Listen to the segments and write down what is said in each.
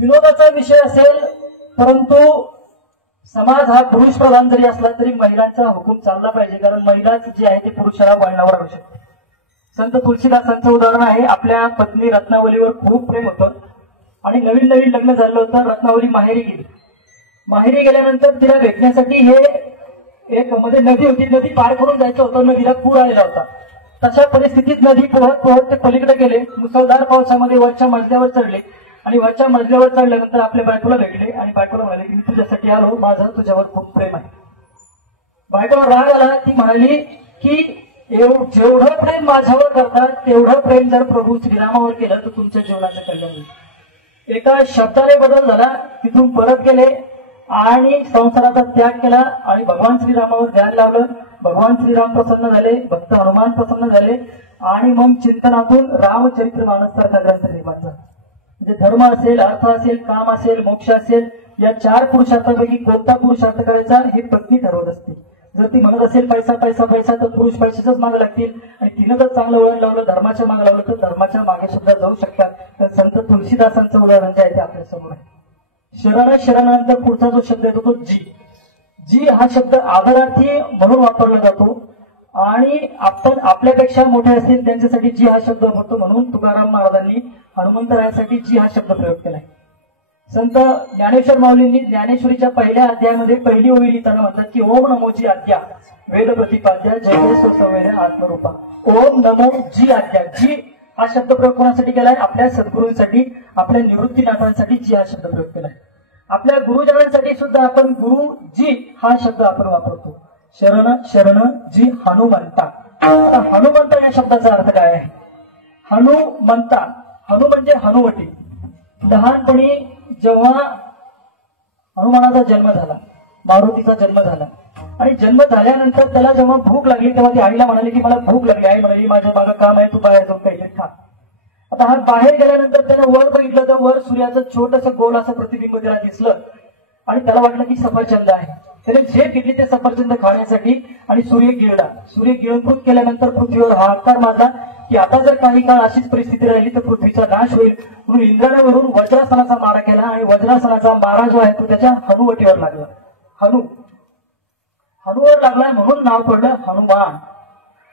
विनोदाचा विषय असेल, परंतु समाज हा पुरुष प्रधान जरी असला तरी महिलांचा हुकूम चालला पाहिजे, कारण महिलाच जी आहे ती पुरुषाला वळणावर आणू शकते. संत तुलसीदासांचं उदाहरण आहे. आपल्या पत्नी रत्नावलीवर खूप प्रेम होतं आणि नवीन नवीन लग्न झालं होतं. रत्नावली माहेरी गेली. माहेरी गेल्यानंतर तिला भेटण्यासाठी हे एक मध्ये नदी होती, नदी पार करून जायचं होतं. नदीला पूर आलेला होता. तशा परिस्थितीत नदी पोहत पोहत ते पलीकडे गेले. मुसळधार पावसामध्ये वरच्या मजल्यावर चढले आणि वरच्या मजल्यावर चढल्यानंतर आपल्या बायकोला भेटले आणि बायकोला म्हणाले की मी तुझ्यासाठी आलो, माझं तुझ्यावर खूप प्रेम आहे. बायकोला राग आला. ती म्हणाली की जेवढं प्रेम माझ्यावर करतात तेवढं प्रेम जर प्रभू श्रीरामावर केलं तर तुमच्या जीवनाचं कल्याण होईल. एका शब्दाने बदल झाला. तिथून परत गेले आणि संसाराचा त्याग केला आणि भगवान श्रीरामावर ध्यान लावलं. भगवान श्रीराम प्रसन्न झाले, भक्त हनुमान प्रसन्न झाले आणि मग चिंतनातून रामचरित्रमानस सारखा ग्रंथ निर्माण झाला. म्हणजे धर्म असेल, अर्थ असेल, काम असेल, मोक्ष असेल, या 4 पुरुषार्थापैकी कोणता पुरुषार्थ करायचा हे पत्नी ठरवत असते. जर ती म्हणत असेल पैसा पैसा पैसा तर पुरुष पैशाच्याच मागे लागतील आणि तिनं जर चांगलं वळण लावलं, धर्माच्या मागे लावलं तर धर्माच्या मागे सुद्धा जाऊ शकतात. तर संत तुलसीदासांचं उदाहरण जे आहे ते आपल्या समोर आहे. शरणानंतर पुढचा जो शब्द येतो तो जी. जी हा शब्द आदरार्थी म्हणून वापरला जातो आणि आपण आपल्यापेक्षा मोठे असतील त्यांच्यासाठी जी हा शब्द होतो. म्हणून तुकाराम महाराजांनी हनुमंतरायासाठी जी हा शब्द प्रयोग केलाय. संत ज्ञानेश्वर माऊलींनी ज्ञानेश्वरीच्या पहिल्या अध्यायामध्ये पहिली ओळी लिहिताना म्हणतात की ओम नमोची आज्ञा वेद प्रतिपाद्या जय स्वसंवेद आत्मरूपा. ओम नमो जी आज्ञा. जी हा शब्द प्रयोग कोणासाठी केलाय? आपल्या सद्गुरूंसाठी, आपल्या निवृत्तीनाथांसाठी जी हा शब्द प्रयोग केलाय. आपल्या गुरुजनांसाठी सुद्धा आपण गुरु जी हा शब्द आपण वापरतो. शरण शरण जी हनुमंता. आता हनुमंता या शब्दाचा अर्थ काय आहे? हनुमंता, हनु म्हणजे हनुवटी. लहानपणी जेव्हा हनुमानाचा जन्म झाला, मारुतीचा जन्म झाला आणि जन्म झाल्यानंतर त्याला जेव्हा भूक लागली तेव्हा ती आईला म्हणाली की मला भूक लागली आहे. म्हणाली माझ्या मागं काम आहे, तू बाहेर जाऊन काहीतरी खा. आता हा बाहेर गेल्यानंतर त्याने वर बघितलं तर वर सूर्याचं छोटंसं गोल असं प्रतिबिंब त्याला दिसलं आणि त्याला वाटलं की सफरचंद आहे. त्याने झेप घेतली ते सफरचंद खाण्यासाठी आणि सूर्य गिळला. सूर्य गिळंकृत केल्यानंतर पृथ्वीवर हाहाकार मारला की आता जर काही काळ अशीच परिस्थिती राहिली तर पृथ्वीचा नाश होईल. म्हणून इंद्राने वरून वज्रासनाचा मारा केला आणि वज्रासनाचा मारा जो आहे तो त्याच्या हनुवटीवर लागला. हनुवर लागला म्हणून नाव पडलं हनुमान.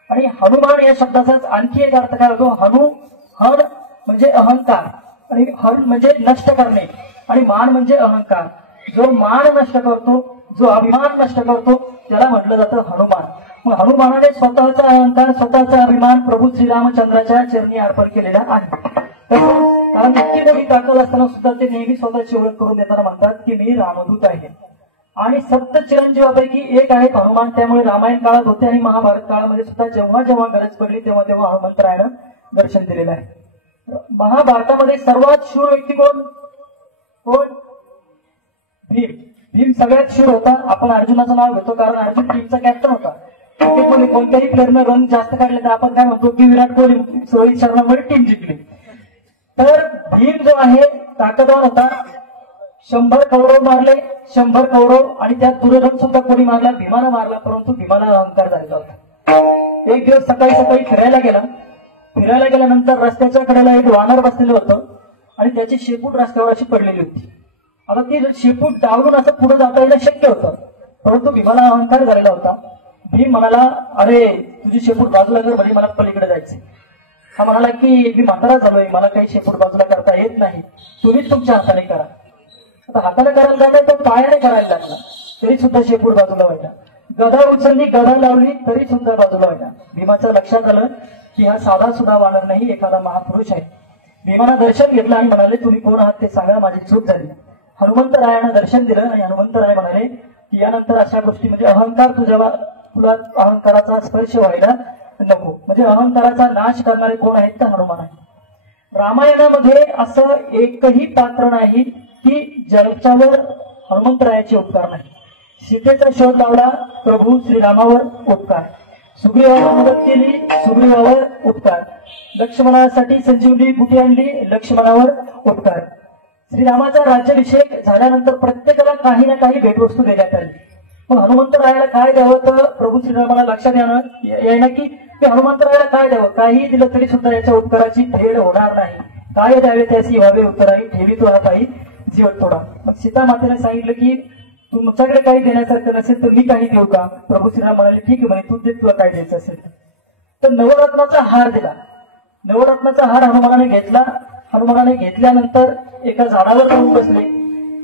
आणि हनुमान या शब्दाचाच आणखी एक अर्थ काय होतो? हन म्हणजे अहंकार आणि हन म्हणजे नष्ट करणे आणि मान म्हणजे अहंकार. जो मान नष्ट करतो, जो अभिमान नष्ट करतो त्याला म्हटलं जातं हनुमान. मग हनुमानाने स्वतःचा अहंकार, स्वतःचा अभिमान प्रभू श्रीरामचंद्राच्या चरणी अर्पण केलेला आहे. कारण इतकी मोठी ताकद असताना सुद्धा ते नेहमी स्वतःची ओळख करून देताना म्हणतात की मी रामदूत आहे. आणि सप्त चिरंजीवापैकी एक आहेत हनुमान. त्यामुळे रामायण काळात होते आणि महाभारत काळामध्ये सुद्धा जेव्हा जेव्हा गरज पडली तेव्हा तेव्हा हनुमंतरायानं दर्शन दिलेलं आहे. महाभारतामध्ये सर्वात शूर व्यक्ती कोण? भीम. भीम सगळ्यात शूर होता. आपण अर्जुनाचं नाव घेतो कारण अर्जुन टीमचा कॅप्टन होता. क्रिकेटमध्ये कोणत्याही प्लेअरनं रन जास्त काढले तर आपण काय म्हणतो की विराट कोहली रोहित शर्मामुळे टीम जिंकली. तर भीम जो आहे ताकदवान होता. 100 कौरव मारले, 100 कौरव आणि त्यात दुर्योधन सुद्धा कोणी मारला? भीमानं मारला. परंतु भीमाला अहंकार झालेला होता. एक दिवस सकाळी सकाळी फिरायला गेल्यानंतर रस्त्याच्या कडेला एक वानर बसलेलं होतं आणि त्याची शेपूट रस्त्यावर अशी पडलेली होती. आता ती शेपूट डावून असं पुढे जाता येणं शक्य होतं, परंतु भीमाला अहंकार झालेला होता. भीम म्हणाला अरे तुझी शेपूट बाजूला कर, म्हणजे मला पलीकडे जायचंय. हा म्हणाला की मी म्हातारा झालोय, मला काही शेपूट बाजूला करता येत नाही, तुम्हीच तुमच्या हाताने करा. आता हाताने करायला जाता तो पायाने करायला लागला तरी सुद्धा शेपूट बाजूला व्हायला. गदा उचलली, गदा लावली तरी सुद्धा बाजूला व्हायला. भीमाच्या लक्षात आलं की हा साधा सुद्धा वानर नाही, एखादा महापुरुष आहे. भीमानं दर्शन घेतलं आणि म्हणाले तुम्ही कोण आहात ते सांगा, माझी चूक झाली. हनुमंतरायानं दर्शन दिलं आणि हनुमंतराय म्हणाले की यानंतर अशा गोष्टी म्हणजे अहंकार तुला अहंकाराचा स्पर्श व्हायला नको. म्हणजे अहंकाराचा नाश करणारे कोण आहेत तर हनुमान आहे. रामायणामध्ये असं एकही पात्र नाही की ज्याच्यावर हनुमंतरायाचे उपकार नाही. सीतेचा शोध लावला, प्रभू श्रीरामावर उपकार. सुग्रीवाला मदत केली, सुग्रीवावर उपकार. लक्ष्मणासाठी संजीवनी बुटी आणली, लक्ष्मणावर उपकार. श्रीरामाचा राज्याभिषेक झाल्यानंतर प्रत्येकाला काही ना काही भेटवस्तू देण्यात आली. मग हनुमंतरायाला काय द्यावं तर प्रभू श्रीरामाला लक्षात येणं की की हनुमंतरायाला काय द्यावं, काही दिलं तरी सुद्धा याच्या उत्तराची फेड होणार नाही. काय द्यावे त्याची व्हावे उत्तराई, ठेवी तो हा पायी जीवन तोडा. मग सीता मातेने सांगितलं की तुमच्याकडे काही देण्यासारखं नसेल तर मी काही देऊ का. प्रभू श्रीराम म्हणाले ठीक आहे म्हणे, तू दे तुला काय द्यायचं असेल तर. नवरत्नाचा हार दिला. नवरत्नाचा हार हनुमानाने घेतला. हनुमानाने घेतल्यानंतर एका झाडावर जाऊन बसले.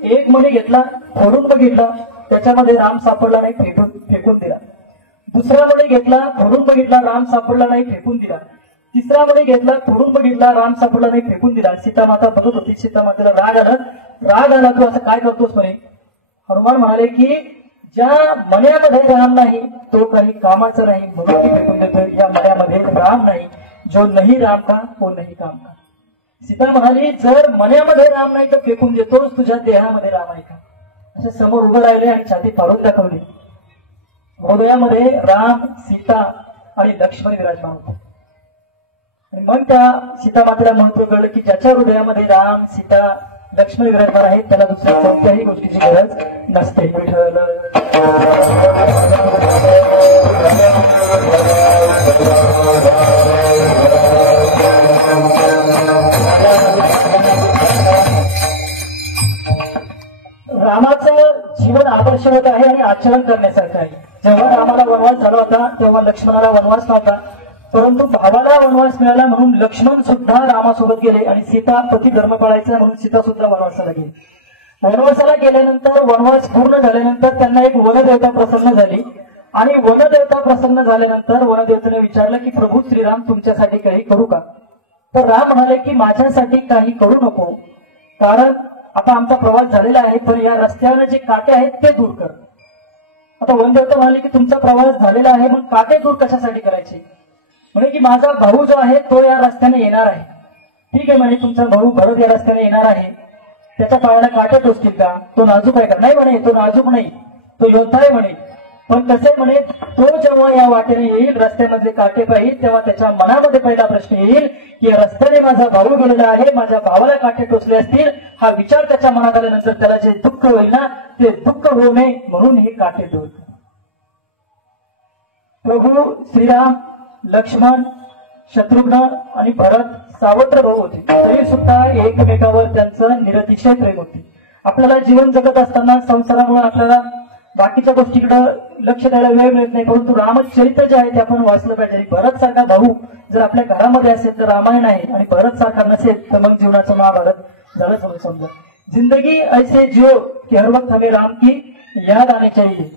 एक मणी घेतला, फोडून बघितला, त्याच्यामध्ये राम सापडला नाही, फेकून दिला. दुसरा मणी घेतला, फोडून बघितला, राम सापडला नाही, फेकून दिला. तिसरा मणी घेतला, फोडून बघितला, राम सापडला नाही, फेकून दिला. सीता माता बघत होती. सीता मातेला राग आला तू असं काय करतोस म्हणे. हनुमान म्हणाले की ज्या मण्यामध्ये राम नाही तो काही कामाचा नाही, म्हणून की फेकून देतोय. या मण्यामध्ये राम नाही, जो नाही राम का वो नाही काम का. सीता म्हणाली जर मण्यामध्ये राम नाही तर फेकून देतोस, तुझ्या देहामध्ये राम आहे का. असे समोर उभं राहिले आणि छाती पाडून दाखवली. हृदयामध्ये राम, सीता आणि लक्ष्मण विराजमान होते. आणि मग त्या सीता मातेला महत्व कळलं की ज्याच्या हृदयामध्ये राम, सीता, लक्ष्मण विराजमान आहेत त्याला दुसऱ्या कोणत्याही गोष्टीची गरज नसते. विठ्ठल रामाचं जीवन आदर्शवत आहे आणि आचरण करण्यासारखं आहे. जेव्हा रामाला वनवास झाला होता तेव्हा लक्ष्मणाला वनवास नव्हता, परंतु भावाला वनवास मिळाला म्हणून लक्ष्मण सुद्धा रामासोबत गेले आणि सीता पती धर्म पाळायचा म्हणून सीता सुद्धा वनवासाला गेली. वनवासाला गेल्यानंतर वनवास पूर्ण झाल्यानंतर त्यांना एक वनदेवता प्रसन्न झाली आणि वनदेवता प्रसन्न झाल्यानंतर वनदेवतेने विचारलं की प्रभू श्रीराम तुमच्यासाठी काही करू का. तर राम म्हणाले की माझ्यासाठी काही करू नको, कारण आता आमचा प्रवास झालेला आहे, पण या रस्त्यावर जे काटे आहेत ते दूर कर. आता वनदेवता म्हणाले की तुमचा प्रवास झालेला आहे, मग काटे दूर कशासाठी करायचे. म्हणजे की माझा भाऊ जो आहे तो या रस्त्याने येणार आहे. ठीक आहे म्हणे, तुमचा भाऊ भरत या रस्त्याने येणार आहे, त्याच्या पायाला काटे टोचतील का, तो नाजूक आहे का. नाही म्हणे, तो नाजूक नाही, तो योद्धा आहे म्हणे. पण कसे म्हणे, तो जेव्हा या वाटेने येईल रस्त्यामधले काटे पाहिजे तेव्हा त्याच्या मनामध्ये पहिला प्रश्न येईल की रस्त्याने माझा भाऊ गेलेला आहे, माझ्या भावाला काटे टोचले असतील, हा विचार त्याच्या मनात आल्यानंतर त्याला जे दुःख होईल ना ते दुःख होऊ नये म्हणून हे काटे टोच. प्रभू श्रीराम, लक्ष्मण, शत्रुघ्न आणि भरत सावत्र भाऊ होते, तरी सुद्धा एकमेकावर त्यांचं निरतिशय प्रेम होते. आपल्याला जीवन जगत असताना संसारामुळे आपल्याला बाकीच्या गोष्टीकडे लक्ष द्यायला वेळ मिळत नाही, परंतु रामचरित्र जे आहे ते आपण वाचलं पाहिजे. आणि भरत सारखा भाऊ जर आपल्या घरामध्ये असेल तर रामायण आहे, आणि भरत सारखा नसेल तर मग जीवनाचं महाभारत झालं म्हणून समजा. जिंदगी ऐसे जियो की हर वक्त हमें राम की याद आने चाहिए.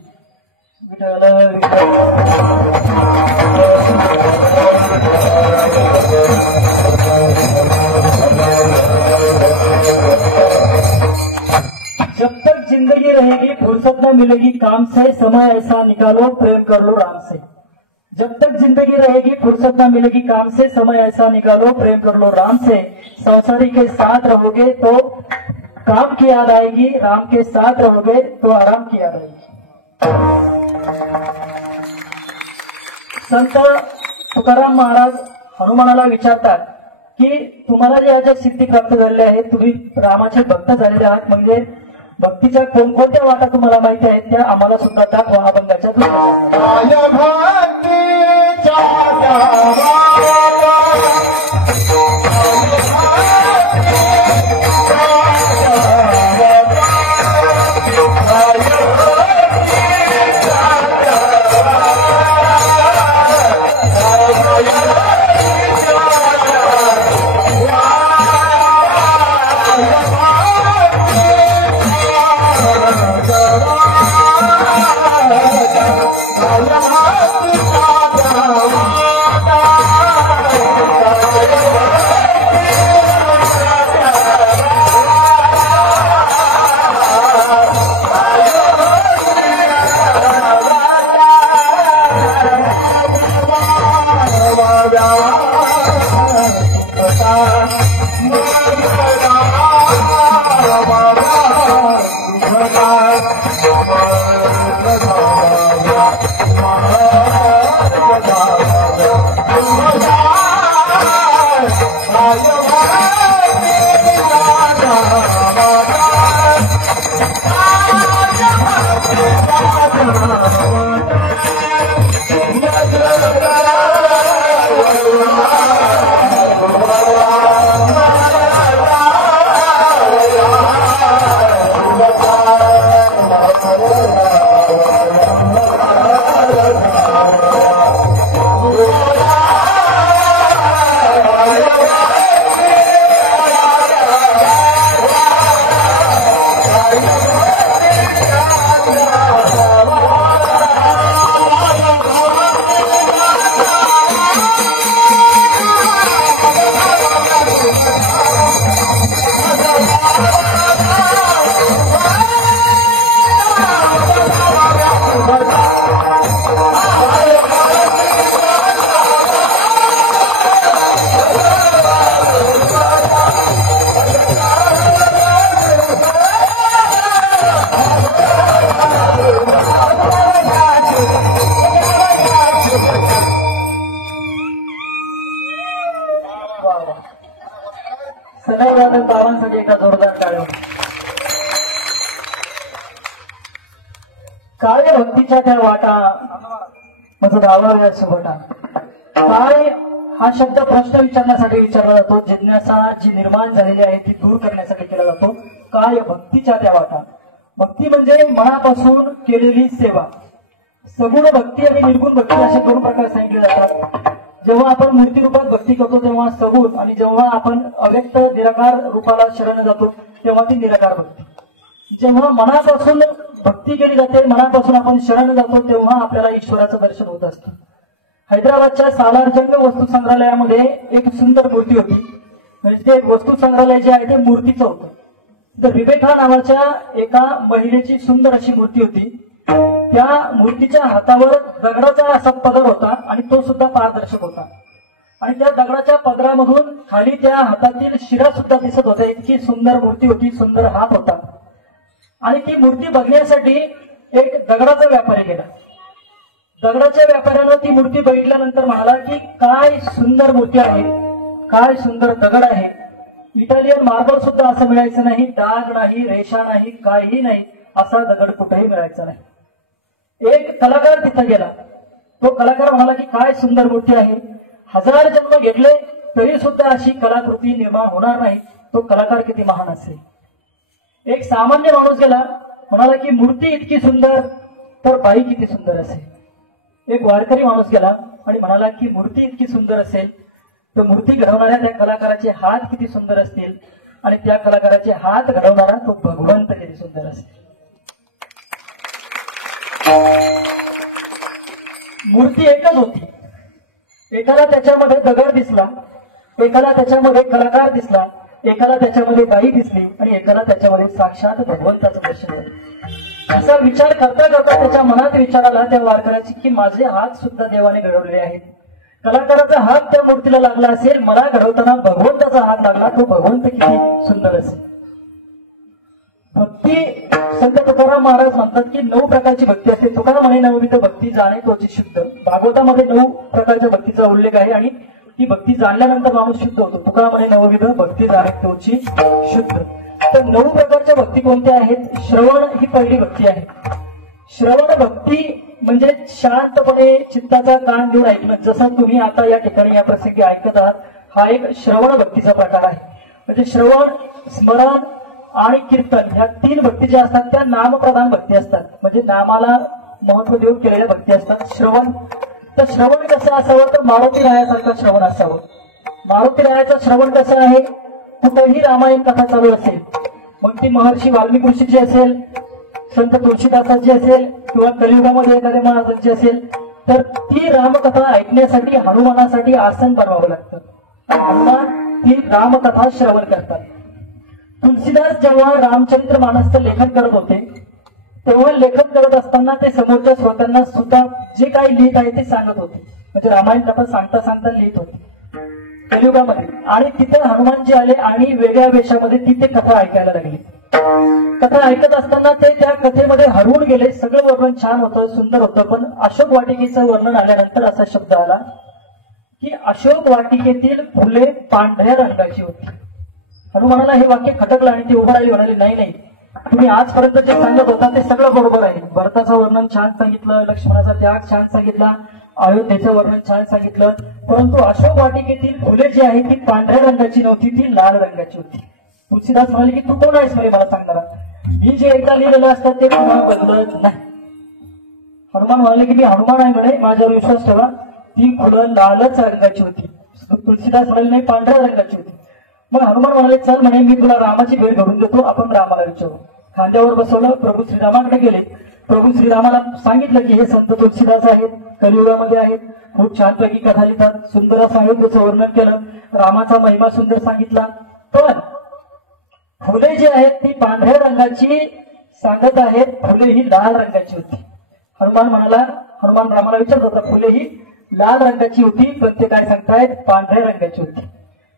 जब तक जिंदगी रहेगी फुर्सत न मिलेगी काम से, समय ऐसा निकालो प्रेम कर लो राम से. जब तक जिंदगी रहेगी फुर्सत न मिलेगी काम से, समय ऐसा निकालो प्रेम कर लो राम से. संसारी के साथ रहोगे तो काम की याद आएगी, राम के साथ रहोगे तो आराम की याद आएगी. संत तुकाराम महाराज हनुमानाला विचारतात की तुम्हाला जे ज्या सिद्धी प्राप्त झालेल्या आहेत, तुम्ही रामाचे भक्त झालेले आहात, म्हणजे भक्तीच्या कोणकोणत्या वाटा तुम्हाला माहिती आहेत त्या आम्हाला सुद्धा दाखवा. अभंगाच्या सदैव बाबांसाठी एका जोरदार टाळ्या. काय भक्तीच्या त्या वाटा माझं धावाव्या सुबटा. काय हा शब्द प्रश्न विचारण्यासाठी विचारला जातो, जिज्ञासा जी निर्माण झालेली आहे ती दूर करण्यासाठी केला जातो. काय भक्तीच्या त्या वाटा. भक्ती म्हणजे मनापासून केलेली सेवा. सगुण भक्ती आणि निर्गुण भक्ती असे दोन प्रकार सांगितले जातात. जेव्हा आपण मूर्ती रूपात भक्ती करतो तेव्हा सगुण, आणि जेव्हा आपण अव्यक्त निराकार रूपाला शरण जातो तेव्हा ती निराकार भक्ती. जेव्हा मनापासून भक्ती केली जाते, मनापासून आपण शरण जातो, तेव्हा आपल्याला ईश्वराचं दर्शन होत असतं. हैदराबादच्या सालारजंग वस्तू संग्रहालयामध्ये एक सुंदर मूर्ती होती. म्हणजे ते वस्तू संग्रहालय जे आहे ते मूर्तीचं होतं. तर रिबेका नावाच्या एका महिलेची सुंदर अशी मूर्ती होती. त्या मूर्तीच्या हातावर दगडाचा असा पदर होता आणि तो सुद्धा पारदर्शक होता. आणि त्या दगडाच्या पदरामधून खाली त्या हातातील शिरा सुद्धा दिसत होत्या. इतकी सुंदर मूर्ती होती, सुंदर हात होता. आणि ती मूर्ती बघण्यासाठी एक दगडाचा व्यापारी गेला. दगडाच्या व्यापाऱ्यानं ती मूर्ती बघितल्यानंतर म्हणाला की काय सुंदर मूर्ती आहे, काय सुंदर दगड आहे. इटालियन मार्बल सुद्धा असं मिळायचं नाही, डाग नाही, रेषा नाही, काहीही नाही, असा दगड कुठेही मिळायचा नाही. एक कलाकार तिथं गेला. तो कलाकार म्हणाला की काय सुंदर मूर्ती आहे, 1000 जन्म घेतले तरी सुद्धा अशी कलाकृती निर्माण होणार नाही. तो कलाकार किती महान असेल. एक सामान्य माणूस गेला, म्हणाला की मूर्ती इतकी सुंदर तर बाई किती सुंदर असेल. एक वारकरी माणूस गेला आणि म्हणाला की मूर्ती इतकी सुंदर असेल तर मूर्ती घडवणाऱ्या त्या कलाकाराचे हात किती सुंदर असतील, आणि त्या कलाकाराचे हात घडवणारा तो भगवंत किती सुंदर असेल. मूर्ती एकच होती. एकाला त्याच्यामध्ये दगड दिसला, एकाला त्याच्यामध्ये कलाकार दिसला, एकाला त्याच्यामध्ये बाई दिसली, आणि एकाला त्याच्यामध्ये साक्षात भगवंताचं दर्शन झालं. असा विचार करता करता त्याच्या मनात विचार आला त्या वारकऱ्याची की माझे हात सुद्धा देवाने घडवलेले आहेत. कलाकाराचा हात त्या मूर्तीला लागला असेल, मला घडवताना भगवंताचा हात लागला, तो भगवंत किती सुंदर असेल. भक्ती संत तुकाराम महाराज म्हणतात की 9 प्रकारची भक्ती असते. तुकाराम म्हणे नवविध भक्ती जाणे तोची शुद्ध. भागवतामध्ये 9 प्रकारच्या भक्तीचा उल्लेख आहे आणि ती भक्ती जाणल्यानंतर माणूस शुद्ध होतो. तुकाराम म्हणे नवविध भक्ती जाणे तोची शुद्ध. तर 9 प्रकारच्या भक्ती कोणत्या आहेत? श्रवण ही पहिली भक्ती आहे. श्रवण भक्ती म्हणजे शांतपणे चित्ताचा कान देऊन ऐकणं. जसं तुम्ही आता या ठिकाणी या प्रसंगी ऐकत आहात, हा एक श्रवण भक्तीचा प्रकार आहे. म्हणजे श्रवण, स्मरण आणि कीर्तन ह्या 3 भक्ती ज्या असतात त्या नामप्रधान भक्ती असतात. म्हणजे नामाला महत्व देऊन केलेल्या भक्ती असतात. श्रवण, तर श्रवण कसं असावं तर मारुती रायासारखं श्रवण असावं. मारुती रायाचं श्रवण कसं आहे? कुठेही रामायण कथा चालू असेल, मग ती महर्षी वाल्मिकी ऋषीची असेल, संत तुळशीदासांची असेल, किंवा कलियुगामध्ये एखाद्या महाराजांची असेल, तर ती रामकथा ऐकण्यासाठी हनुमानासाठी आसन बनवावं लागतं. हनुमान ती रामकथा श्रवण करतात. तुलसीदास जेव्हा रामचरित्र मानसचं लेखन करत होते तेव्हा लेखन करत असताना ते समोरच्या श्रोत्यांना सुद्धा जे काही लिहित आहे ते सांगत होते. म्हणजे रामायण कथा सांगता सांगता लिहित होते कलियुगामध्ये. आणि तिथे हनुमानजी आले आणि वेगळ्या वेशामध्ये तिथे कथा ऐकायला लागली. कथा ऐकत असताना ते त्या कथेमध्ये हरवून गेले. सगळं वर्णन छान होतं, सुंदर होतं, पण अशोक वाटिकेचं वर्णन आल्यानंतर असा शब्द आला की अशोक वाटिकेतील फुले पांढऱ्या रंगाची होती. हनुमानाला हे वाक्य खटकलं आणि ते उभं राहिले, म्हणाले नाही नाही, तुम्ही आजपर्यंत जे सांगत होता ते सगळं बरोबर आहे. भरताचं वर्णन छान सांगितलं, लक्ष्मणाचा त्याग छान सांगितला, अयोध्येचं वर्णन छान सांगितलं, परंतु अशोक वाटिकेतील फुले जी आहे ती पांढऱ्या रंगाची नव्हती, ती लाल रंगाची होती. तुलसीदास म्हणाले की तू कोण आहेस म्हणे मला सांगणारा? मी जे एकदा लिहिलेलं असतं ते पुन्हा बदलत नाही. हनुमान म्हणाले की मी हनुमान आहे म्हणे, माझ्यावर विश्वास ठेवा. ती फुलं लालच रंगाची होती. तुलसीदास म्हणाले नाही, पांढऱ्या रंगाची होती. मग हनुमान म्हणाले चल म्हणे मी तुला रामाची भेट घडून देतो, आपण रामाला विचारू. खांद्यावर बसवलं, प्रभू श्रीरामाकडे गेले. प्रभू श्रीरामाला सांगितलं की हे संत तुलसीदास आहेत, कलियुगामध्ये आहेत, खूप छानपैकी कथा लिहितात, सुंदर असं अयोध्येचं वर्णन केलं, रामाचा महिमा सुंदर सांगितला, पण फुले जी आहेत ती पांढऱ्या रंगाची सांगत आहेत, फुले ही लाल रंगाची होती. हनुमान रामाला विचारत होता, फुले ही लाल रंगाची होती पण ते काय सांगतायत पांढऱ्या रंगाची होती.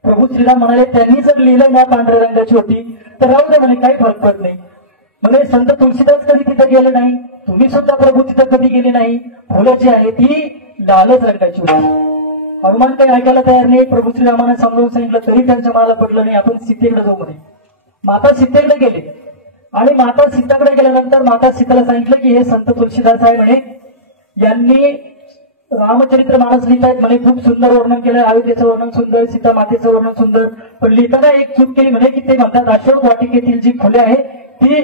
प्रभू श्रीराम म्हणाले त्यांनी जर लिहिलं ना पांढऱ्या रंगाची होती तर राहू दे म्हणे, काही फरक पडत नाही म्हणे. संत तुलसीदास कधी तिथे गेले नाही, तुम्ही सुद्धा प्रभू तिथे कधी गेले नाही, फुलं जी आहे ती लालच रंगाची होती. हनुमान काही ऐकायला तयार नाही. प्रभू श्रीरामाने समजावून सांगितलं तरी त्यांच्या मनाला पडलं नाही. आपण सीतेकडे जाऊ म्हणे. माता सीतेकडे गेले आणि माता सीताकडे गेल्यानंतर माता सीतेला सांगितलं की हे संत तुलसीदास आहे म्हणे, यांनी रामचरित्र मानस लिहितायत म्हणे, खूप सुंदर वर्णन केलं, अयोध्येचं वर्णन सुंदर, सीता मातेचं वर्णन सुंदर, पण लिहिताना एक चूक केली म्हणे की ते म्हणतात अशोक वाटिकेतील जी फुले आहे ती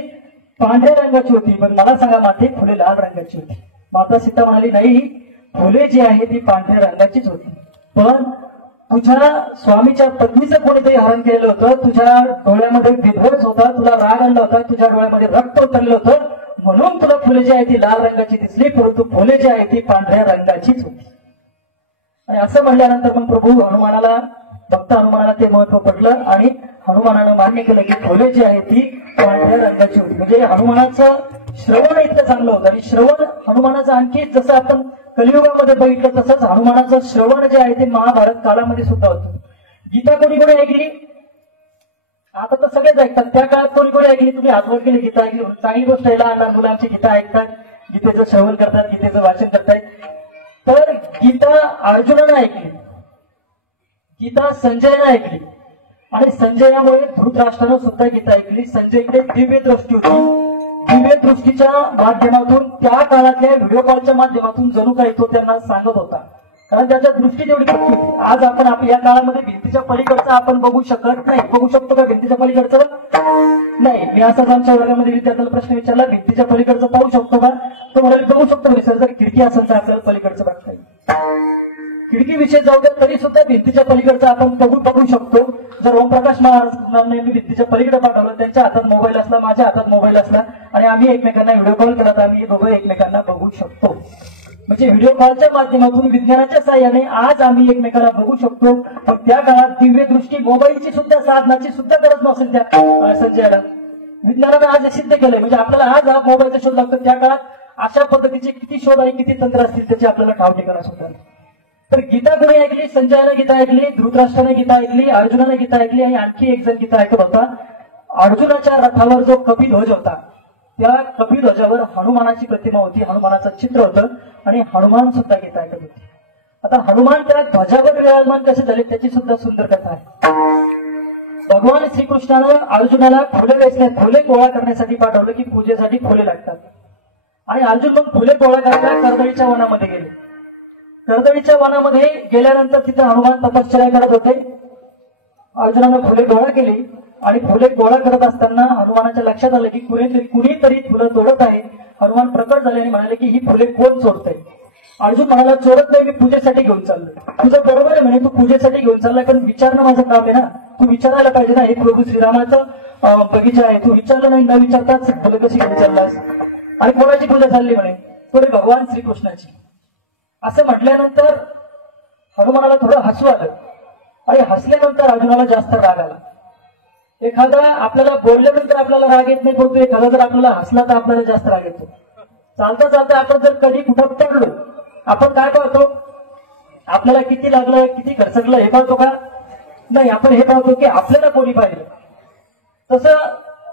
पांढऱ्या रंगाची होती, पण मला सांगा माते फुले लाल रंगाची होती. माता सीता म्हणाली नाही, फुले जी आहे ती पांढऱ्या रंगाचीच होती, पण तुझ्या स्वामीच्या पत्नीचं कोणीतरी हरण केलेलं होतं, तुझ्या डोळ्यामध्ये विध्वंस होता, तुला राग आणला होता, तुझ्या डोळ्यामध्ये रक्त उतरलं होतं, म्हणून तुला फुले जी आहे ती लाल रंगाची दिसली, परंतु फुले जी आहे ती पांढऱ्या रंगाचीच होती. आणि असं म्हणल्यानंतर मग प्रभू हनुमानाला, भक्त हनुमानाला ते महत्व पडलं आणि हनुमानानं मान्य केलं की फुले जी आहे ती पांढऱ्या रंगाची होती. म्हणजे हनुमानाचं श्रवण इतकं चांगलं होतं. आणि श्रवण हनुमानाचं आणखी जसं आपण कलियुगामध्ये बघितलं तसंच हनुमानाचं श्रवण जे आहे ते महाभारत काळामध्ये सुद्धा होतं. गीता कोणी कोणी ऐकली? आता तर सगळेच ऐकतात. त्या काळात कोणी कोणी ऐकली? तुम्ही आजवर केली गीता ऐकली, चांगली गोष्ट आहे. लहान मुलांची गीता ऐकतात, गीतेचं श्रवण करतात, गीतेचं वाचन करतायत. तर गीता अर्जुनानं ऐकली, गीता संजयनं ऐकली आणि संजयामुळे धृतराष्ट्रानं सुद्धा गीता ऐकली. संजयकडे दिव्य दृष्टी होती. दिव्य दृष्टीच्या माध्यमातून त्या काळातल्या व्हिडिओ कॉलच्या माध्यमातून जणू काही तो त्यांना सांगत होता, कारण त्याच्या दृष्टी तेवढी पक्की होती. आज आपण या काळामध्ये भिंतीच्या पलीकडचं आपण बघू शकत नाही. बघू शकतो का भिंतीच्या पलीकडचं? नाही. मी असाच आमच्या वर्गामध्ये विद्यार्थ्याला प्रश्न विचारला, भिंतीच्या पलीकडचं पाहू शकतो का? तो म्हणाले बघू शकतो सर, जर खिडकी असेल तर आपल्याला पलीकडचं बघता येईल. खिडकी विषय जाऊ द्या तरी सुद्धा भिंतीच्या पलीकडचं आपण बघू शकतो. जर ओमप्रकाश महाराजांनी भिंतीच्या पलीकडे पाठवलं, त्यांच्या हातात मोबाईल असला, माझ्या हातात मोबाईल असला आणि आम्ही एकमेकांना व्हिडिओ कॉल केला तर आम्ही दोघं एकमेकांना बघू शकतो. म्हणजे व्हिडिओ कॉलच्या माध्यमातून विज्ञानाच्या साहाय्याने आज आम्ही एकमेकांना बघू शकतो. पण त्या काळात दिव्य दृष्टी मोबाईलची सुद्धा, साधनाची सुद्धा गरज नसेल त्या संजयाला. विज्ञानाने आज सिद्ध केलंय. म्हणजे आपल्याला आज हा मोबाईलचा शोध लागतो, त्या काळात अशा पद्धतीचे किती शोध आणि किती तंत्र असतील त्याची आपल्याला ठाव ठिकाणा सुद्धा. तर गीता कोणी ऐकली? संजयानं गीता ऐकली, धृतराष्ट्राने गीता ऐकली, अर्जुनाने गीता ऐकली आणि आणखी एक जण गीता ऐकत होता. अर्जुनाच्या रथावर जो कपिध्वज होता, त्या कपिध्वजावर हनुमानाची प्रतिमा होती, हनुमानाचं चित्र होतं आणि हनुमान सुद्धा गीता ऐकत होते. आता हनुमान त्या ध्वजावर विराजमान कसे झाले त्याची सुद्धा सुंदर कथा आहे. भगवान श्रीकृष्णानं अर्जुनाला फुले गोळा करण्यासाठी पाठवलं की पूजेसाठी फुले लागतात. आणि अर्जुन मग फुले गोळा करायला कर्दळीच्या वनामध्ये गेले. कर्दळीच्या वनामध्ये गेल्यानंतर तिथे हनुमान तपश्चर्या करत होते. अर्जुनानं फुले गोळा केली आणि फुले गोळा करत असताना हनुमानाच्या लक्षात आलं की कुणीतरी फुलं तोडत आहे. हनुमान प्रकट झाले आणि म्हणाले की ही फुले कोण चोरतंय? अर्जुन म्हणाला चोरत नाही, मी पूजेसाठी घेऊन चाललोय. तुझं बरोबर आहे म्हणे, तू पूजेसाठी घेऊन चाललाय, कारण विचारणं माझं काम आहे ना. तू विचारायला पाहिजे ना, हे प्रभू श्रीरामाचं बगीचा आहे, तू विचारलं नाही, न विचारताच फुलं कशी घेऊन चाललास? आणि कोणाची पूजा चालली म्हणे? थोडी भगवान श्रीकृष्णाची. असं म्हटल्यानंतर हनुमानाला थोडं हसू आलं आणि हसल्यानंतर अर्जुनाला जास्त राग आला. एखादा आपल्याला बोलल्यानंतर आपल्याला राग येत नाही, परंतु एखादा जर आपल्याला हसला तर आपल्याला जास्त राग येतो. चालता चालता आपण जर कधी कुठं पडलो, आपण काय पाहतो? आपल्याला किती लागलं, किती घरसडलं हे पाहतो का? नाही, आपण हे पाहतो की आपल्याला कोणी पाहिलं. तसं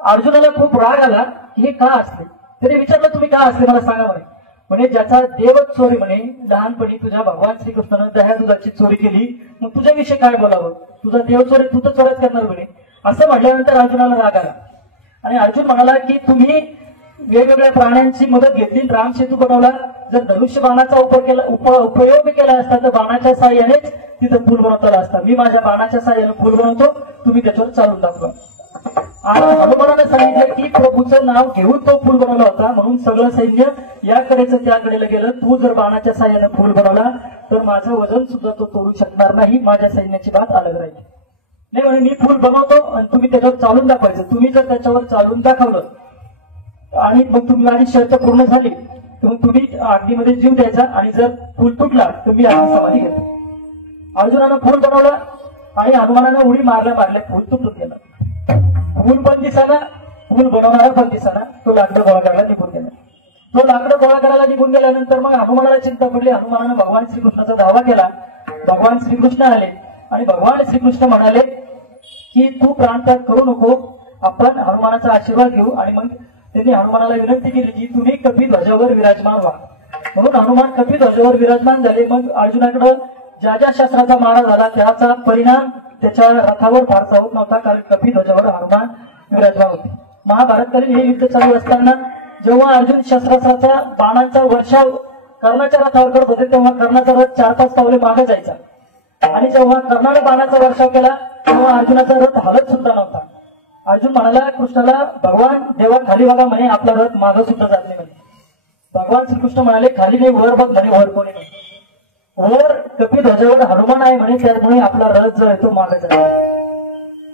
अर्जुनाला खूप राग आला की हे का असते. तरी विचारलं तुम्ही का असते मला सांगा म्हणे. म्हणजे ज्याचा देवच चोरी म्हणे, लहानपणी तुझ्या भगवान श्रीकृष्णानं दह्या दुधाची चोरी केली, मग तुझ्याविषयी काय बोलावं? तुझा देव चोरी, तू तर चोऱ्याच करणार म्हणे. असं म्हटल्यानंतर अर्जुनाला राग आला आणि अर्जुन म्हणाला की तुम्ही वेगवेगळ्या प्राण्यांची मदत घेतली, राम सेतू बनवला. जर धनुष्य बाणाचा उपयोग केला असता तर बाणाच्या साह्यानेच तिथं पूल बनवता असता. मी माझ्या बाणाच्या साह्याने पूल बनवतो, तुम्ही त्याच्यावर चालून दाखवा. आणि हनुमानाने सांगितलं की प्रभूचं नाव घेऊन तो पूल बनवला होता, म्हणून सगळं सैन्य याकडेच त्याकडेला गेलं. तू जर बाणाच्या साह्याने पूल बनवला तर माझं वजन सुद्धा तो तोडू शकणार नाही, माझ्या सैन्याची बात अलग राहील. नाही म्हणे, मी पूल बनवतो आणि तुम्ही त्याच्यावर चालून दाखवायचं. तुम्ही जर त्याच्यावर चालून दाखवलं आणि मग तुम्ही माझी शर्त पूर्ण झाली तर मग तुम्ही अग्नीमध्ये जीव द्यायचा आणि जर पूल तुटला तर मी अग्नी समाधी घेतो. अर्जुनानं पूल बनवला आणि हनुमानानं उडी मारल्या पूल तुटून गेला. पूल पण दिसाना, पूल बनवणारा पण दिसाना, तो लाकडं गोळा करायला निघून गेला. तो लाकडं गोळा करायला निघून गेल्यानंतर मग हनुमानाला चिंता पडली. हनुमानानं भगवान श्रीकृष्णाचा धावा केला. भगवान श्रीकृष्ण आले आणि भगवान श्रीकृष्ण म्हणाले की तू प्राणत्याग करू नको, आपण हनुमानाचा आशीर्वाद घेऊ. आणि मग त्यांनी हनुमानाला विनंती केली की तुम्ही कपिध्वजावर विराजमान व्हा. म्हणून हनुमान कपिध्वजावर विराजमान झाले. मग अर्जुनाकडे ज्या ज्या शस्त्राचा मारा झाला त्याचा परिणाम त्याच्या रथावर फारसा होत नव्हता, कारण कपिध्वजावर हनुमान विराजमान होते. महाभारतकालीन हे युद्ध चालू असताना जेव्हा अर्जुन शस्त्राचा बाणांचा वर्षाव कर्णाच्या रथावर करत होते तेव्हा कर्णाचा रथ 4-5 पावले मागे जायचा, आणि जेव्हा कर्णाने बाणाचा वर्षाव केला तेव्हा अर्जुनाचा रथ हलत सुद्धा नव्हता. अर्जुन म्हणाला कृष्णाला, भगवान देवा खाली बघा म्हणे, आपला रथ मागं सुद्धा जात नाही म्हणे. भगवान श्रीकृष्ण म्हणाले, खाली नाही वर बघ म्हणे, वर कोणी नाही. वर कपिध्वजावर हनुमान आहे म्हणे, त्यामुळे आपला रथ जो आहे तो मागे जातो.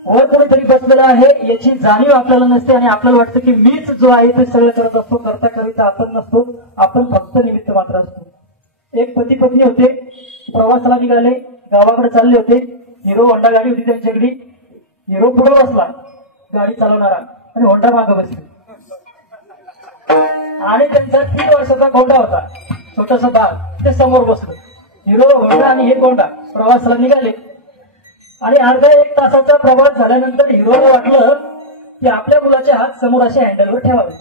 वर कोणीतरी बसलेला आहे याची जाणीव आपल्याला नसते, आणि आपल्याला वाटतं की मीच जो आहे ते सगळं करत असतो. करता करिता आपण नसतो, आपण फक्त निमित्त मात्र असतो. एक पती पत्नी होते, प्रवासाला निघाले, गावाकडे चालले होते. हिरो होंडा गाडी होती त्यांच्याकडे. हिरो पुढे बसला गाडी चालवणारा, आणि होंडा मागे बसली, आणि त्यांचा 3 वर्षाचा कोंडा होता, छोटासा बाळ, ते समोर बसलो. हिरो होंडा आणि हे कोंडा प्रवासाला निघाले, आणि अर्धा 1 तासाचा प्रवास झाल्यानंतर हिरोला वाटलं की आपल्या मुलाचे हात समोर अशा हँडलवर ठेवावे.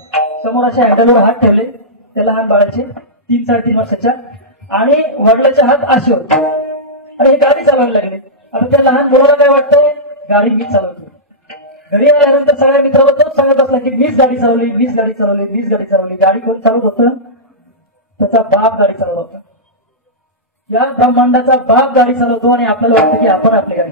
समोर अशा हँडलवर हात ठेवले त्या लहान बाळाचे, 3-3.5 वर्षाच्या, आणि वडिलाचे हात असे होते, आणि हे गाडी चालवायला लागले. आता त्या लहान मुलाला काय वाटतंय, गाडी मीच चालवतो. घरी आल्यानंतर सगळ्या मित्राला तोच सांगत असला की मीच गाडी चालवली, मीच गाडी चालवली, मीच गाडी चालवली. गाडी कोण चालवत होतं, त्याचा बाप गाडी चालवत होता. या ब्रह्मांडाचा बाप गाडी चालवतो, आणि आपल्याला वाटतं की आपण आपली गाडी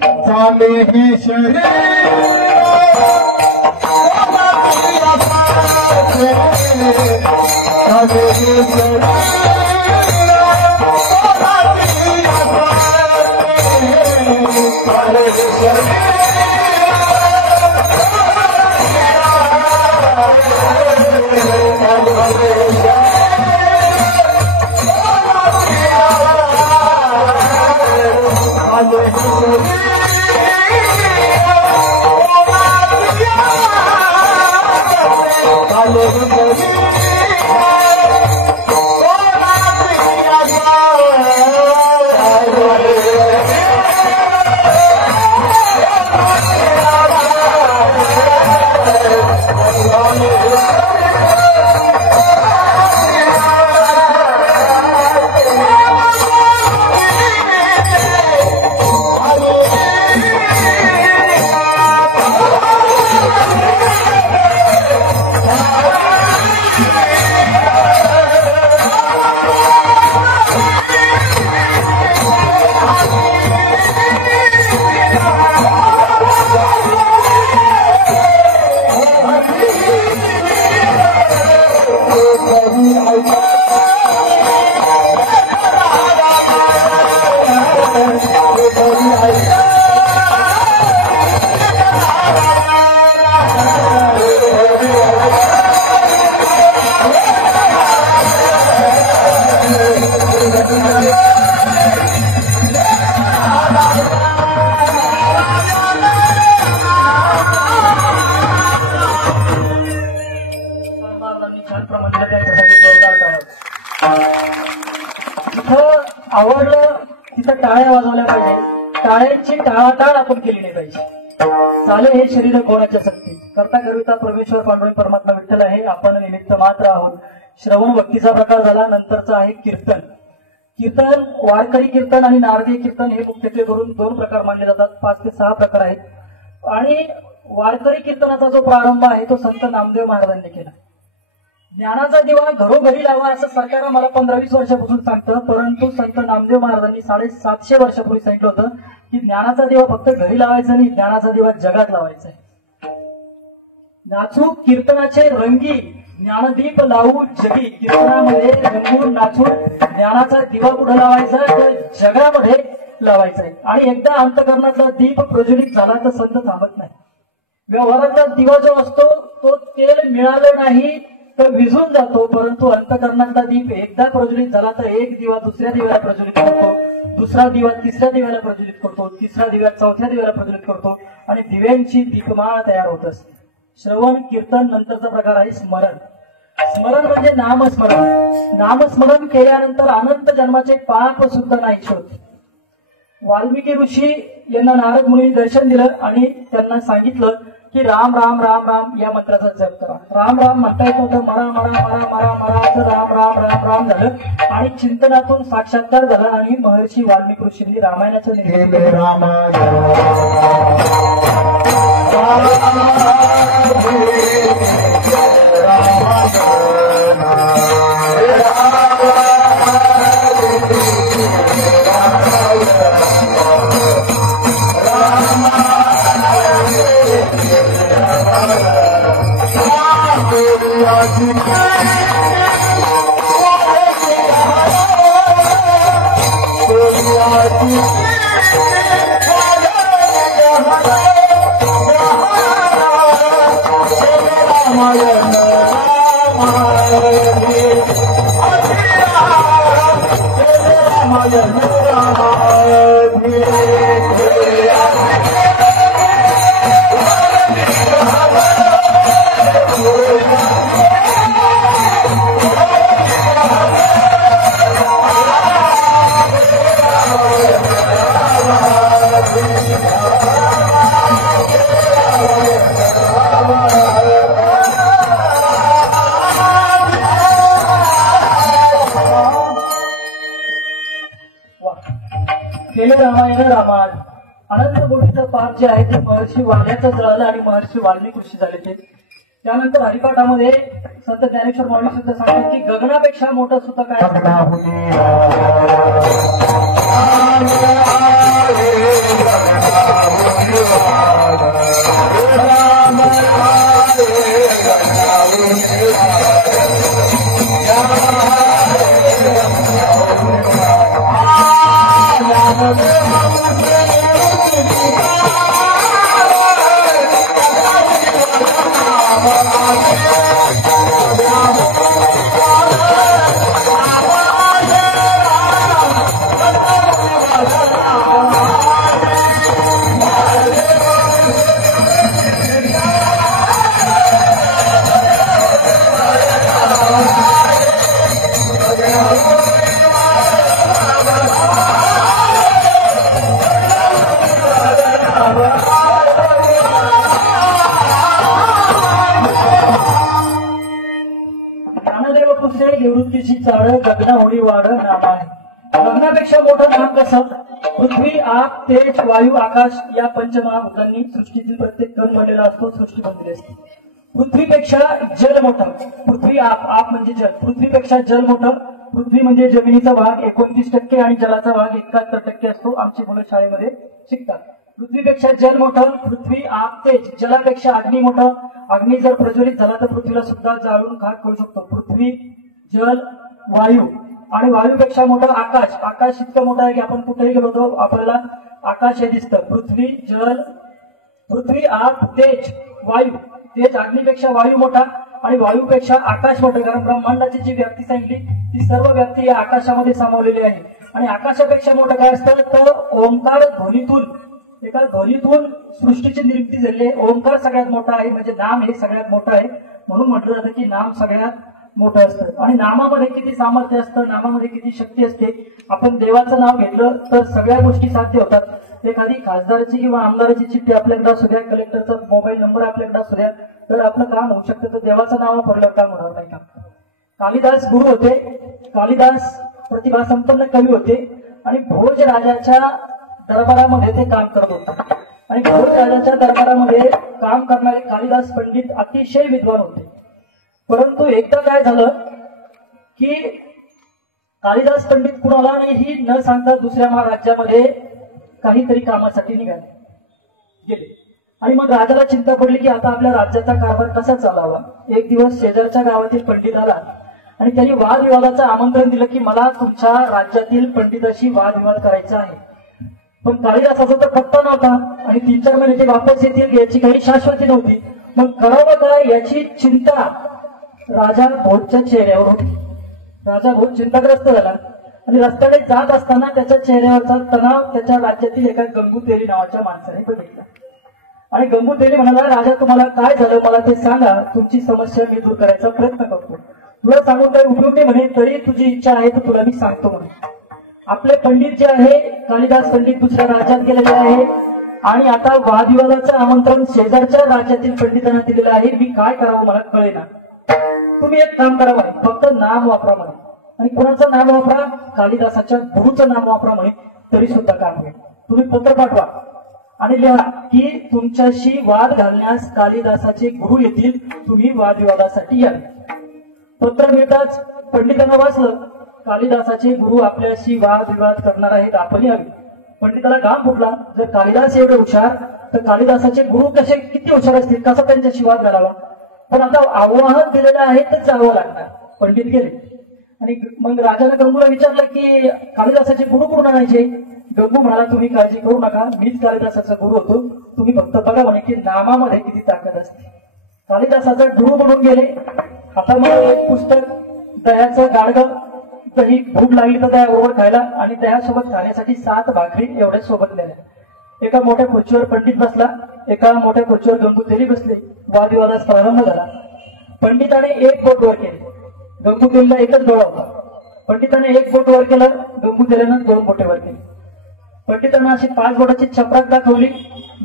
आवडलं तिथं टाळ्या वाजवल्या पाहिजे. टाळ्यांची टाळाटाळ आपण केली नाही पाहिजे. चाले हे शरीर कोणाच्या सक्ती, करता करिता परमेश्वर पांडुरंग परमात्मा विठ्ठल आहे, आपण निमित्त मात्र आहोत. श्रवण भक्तीचा प्रकार झाला, नंतरचा आहे कीर्तन. कीर्तन, वारकरी कीर्तन आणि नारदीय कीर्तन हे मुख्यत्वे करून 2 प्रकार मानले जातात. 5 ते 6 प्रकार आहेत. आणि वारकरी कीर्तनाचा जो प्रारंभ आहे तो संत नामदेव महाराजांनी केला. ज्ञानाचा दिवा घरोघरी लावा असं सरकार मला 15-20 वर्षापासून सांगतं, परंतु संत नामदेव महाराजांनी 750 वर्षापूर्वी सांगितलं होतं की ज्ञानाचा दिवा फक्त घरी लावायचा नाही, ज्ञानाचा दिवा जगात लावायचा आहे. नाचू कीर्तनाचे रंगी, ज्ञानदीप लावू जगी. कीर्तनामध्ये रंगून नाचून ज्ञानाचा दिवा कुठे लावायचा, तर जगामध्ये लावायचा आहे. आणि एकदा अंतकरणाचा दीप प्रज्वलित झाला तर संत थांबत नाही. व्यवहाराचा दिवा जो असतो तो तेल मिळालं नाही तर विझून जातो, परंतु अंतकरणाचा दीप एकदा प्रज्वलित झाला तर एक दिवा दुसऱ्या दिव्याला प्रज्वलित करतो, दुसरा दिवा तिसऱ्या दिव्याला प्रज्वलित करतो, तिसरा दिवा चौथ्या दिव्याला प्रज्वलित करतो, आणि दिव्यांची दीपमाळ तयार होत असते. श्रवण कीर्तन नंतरचा प्रकार आहे स्मरण. स्मरण म्हणजे नामस्मरण. नामस्मरण केल्यानंतर अनंत जन्माचे पाप सुद्धा नाहीसे होते. वाल्मिकी ऋषी यांना नारद मुनी दर्शन दिलं आणि त्यांना सांगितलं की राम राम राम राम या मंत्राचा जप करा. राम राम म्हणता येत नव्हतं, मरा मरा मरा मरा मरा असं राम राम राम राम झालं आणि चिंतनातून साक्षात्कार झाला आणि महर्षी वाल्मिकी ऋषींनी रामायणाचं निर्माण केले रामायण रामायण अनंत कोटीचं पाप जे आहे ते महर्षी वाल्याचं जळालं आणि महर्षी वाल्मिकी ऋषी झाले ते. त्यानंतर हरिपाठामध्ये संत ज्ञानेश्वर माऊली सुद्धा सांगतात की गगनापेक्षा मोठं सुद्धा काय निवृत्तीची चाळ गगना होडी वाढ नाम आहे. गगनापेक्षा मोठं नाम कसं? पृथ्वी आप तेज वायू आकाश या पंचमहाभूतांनी सृष्टीतील प्रत्येक कण बनलेला असतो, सृष्टी बनलेली असते. पृथ्वीपेक्षा जल मोठं. पृथ्वी आप म्हणजे जल. पृथ्वीपेक्षा जल मोठं. पृथ्वी म्हणजे जमिनीचा भाग 29% आणि जलाचा भाग 71% असतो. आमची मुलं शाळेमध्ये शिकतात. पृथ्वीपेक्षा जल मोठं. पृथ्वी आप तेज. जलापेक्षा अग्नी मोठं. अग्नी जर प्रज्वलित झाला तर पृथ्वीला सुद्धा जाळून खाक करू शकतो. पृथ्वी, जल, वायू आणि वायूपेक्षा मोठं आकाश. आकाश इतकं मोठं आहे की आपण कुठेही गेलो तो आपल्याला आकाश हे दिसतं. पृथ्वी, जल, पृथ्वी, आग, तेज, वायू. तेज अग्नीपेक्षा वायू मोठा आणि वायूपेक्षा आकाश मोठं. कारण ब्रह्मांडाची जी व्याप्ती सांगितली ती सर्व व्याप्ती या आकाशामध्ये सामावलेली आहे. आणि आकाशापेक्षा मोठं काय असतं तर ओंकार ध्वनीतून, एका ध्वनीतून सृष्टीची निर्मिती झाली आहे. ओंकार सगळ्यात मोठा आहे, म्हणजे नाम हे सगळ्यात मोठं आहे. म्हणून म्हटलं जातं की नाम सगळ्यात मोठं असतं. आणि नामामध्ये किती सामर्थ्य असतं, नामामध्ये किती शक्ती असते. आपण देवाचं नाव घेतलं तर सगळ्या गोष्टी साध्य होतात. एखादी खासदाराची किंवा आमदाराची चिठ्ठी आपल्याकडे असू द्या, कलेक्टरचा मोबाईल नंबर आपल्याकडे असू द्या, तर आपलं काम होऊ शकतं. तर देवाचं नाव वापरलं काम होणार नाही का? कालिदास गुरु होते. कालिदास प्रतिभासंपन्न कवी होते आणि भोज राजाच्या दरबारामध्ये ते काम करत होते. आणि भोज राजाच्या दरबारामध्ये काम करणारे कालिदास पंडित अतिशय विद्वान होते. परंतु एकदा काय झालं की कालिदास पंडित कुणालाही न सांगता दुसऱ्या महाराज्यामध्ये काहीतरी कामासाठी निघाले गेले. आणि मग राजाला चिंता पडली की आता आपल्या राज्याचा कारभार कसा चालावा. एक दिवस शेजारच्या गावातील पंडित आला आणि त्यांनी वादविवादाचं आमंत्रण दिलं की मला तुमच्या राज्यातील पंडिताशी वादविवाद करायचा आहे. पण कालिदासाचा तर पत्ता नव्हता आणि 3-4 महिने ते वापस येतील याची काही शाश्वती नव्हती. मग करावं काय याची चिंता राजा भोजच्या चेहऱ्यावर होती. राजा भोज चिंताग्रस्त झाला आणि रस्त्याने जात असताना त्याच्या चेहऱ्यावरचा तणाव त्याच्या राज्यातील एका गंगूतेली नावाच्या माणसाने बघितला. आणि गंगूतेली म्हणाला, राजा तुम्हाला काय झालं मला ते सांगा, तुमची समस्या मी दूर करायचा प्रयत्न करतो. तुला सांगून काही उपयोग नाही म्हणे, तरी तुझी इच्छा आहे तर तुला मी सांगतो म्हणे. आपले पंडित जे आहे कालिदास पंडित दुसऱ्या राज्यात गेलेले आहे. आणि आता वादविवादाचं आमंत्रण शेजारच्या राज्यातील पंडितांना दिलेलं आहे. मी काय करावं मला कळेना. तुम्ही एक काम करा म्हणे, फक्त नाम वापरा म्हणे. आणि कोणाचं नाम वापरा? कालिदासाच्या गुरुचं नाम वापरा म्हणे, तरी सुद्धा काम होईल. तुम्ही पत्र पाठवा आणि लिहा की तुमच्याशी वाद घालण्यास कालिदासाचे गुरु येतील, तुम्ही वादविवादासाठी या. पत्र मिळताच पंडितांना वाचलं, कालिदासाचे गुरु आपल्याशी वादविवाद करणार आहेत, आपण यावे. पंडिताला घाम फुटला. जर कालिदास एवढे हुशार तर कालिदासाचे गुरु कसे किती हुशार असतील, कसा त्यांच्याशी वाद घालावा. पण आता आव्हान दिलेलं आहे तर जावं लागणार. पंडित गेले आणि मग राजाने गंगूला विचारलं की कालिदासाचे गुरु कोण आणायचे. गंगू म्हणाला, तुम्ही काळजी करू नका, मीच कालिदासाचा गुरु होतो, तुम्ही फक्त बघा म्हणे की नामामध्ये किती ताकद असते. कालिदासाचा गुरु म्हणून गेले. आता मग एक पुस्तक, दह्याचं गाडगं, दही भूक लागली तर दह्याबरोबर खायला आणि दह्यासोबत खाण्यासाठी 7 भाकरी एवढ्या सोबत नेल्या. एका मोठ्या खुर्चीवर पंडित बसला, एका मोठ्या खुर्चीवर गंगूदेवी बसले. वादविवादास प्रारंभ झाला. पंडिताने एक बोट वर केले, गंगूदेवीला एकच डोळा होता. पंडिताने एक बोट वर केलं, गंगूदेवीनं 2 बोटे वर केली. पंडितांना अशी 5 बोटाची चपराक दाखवली,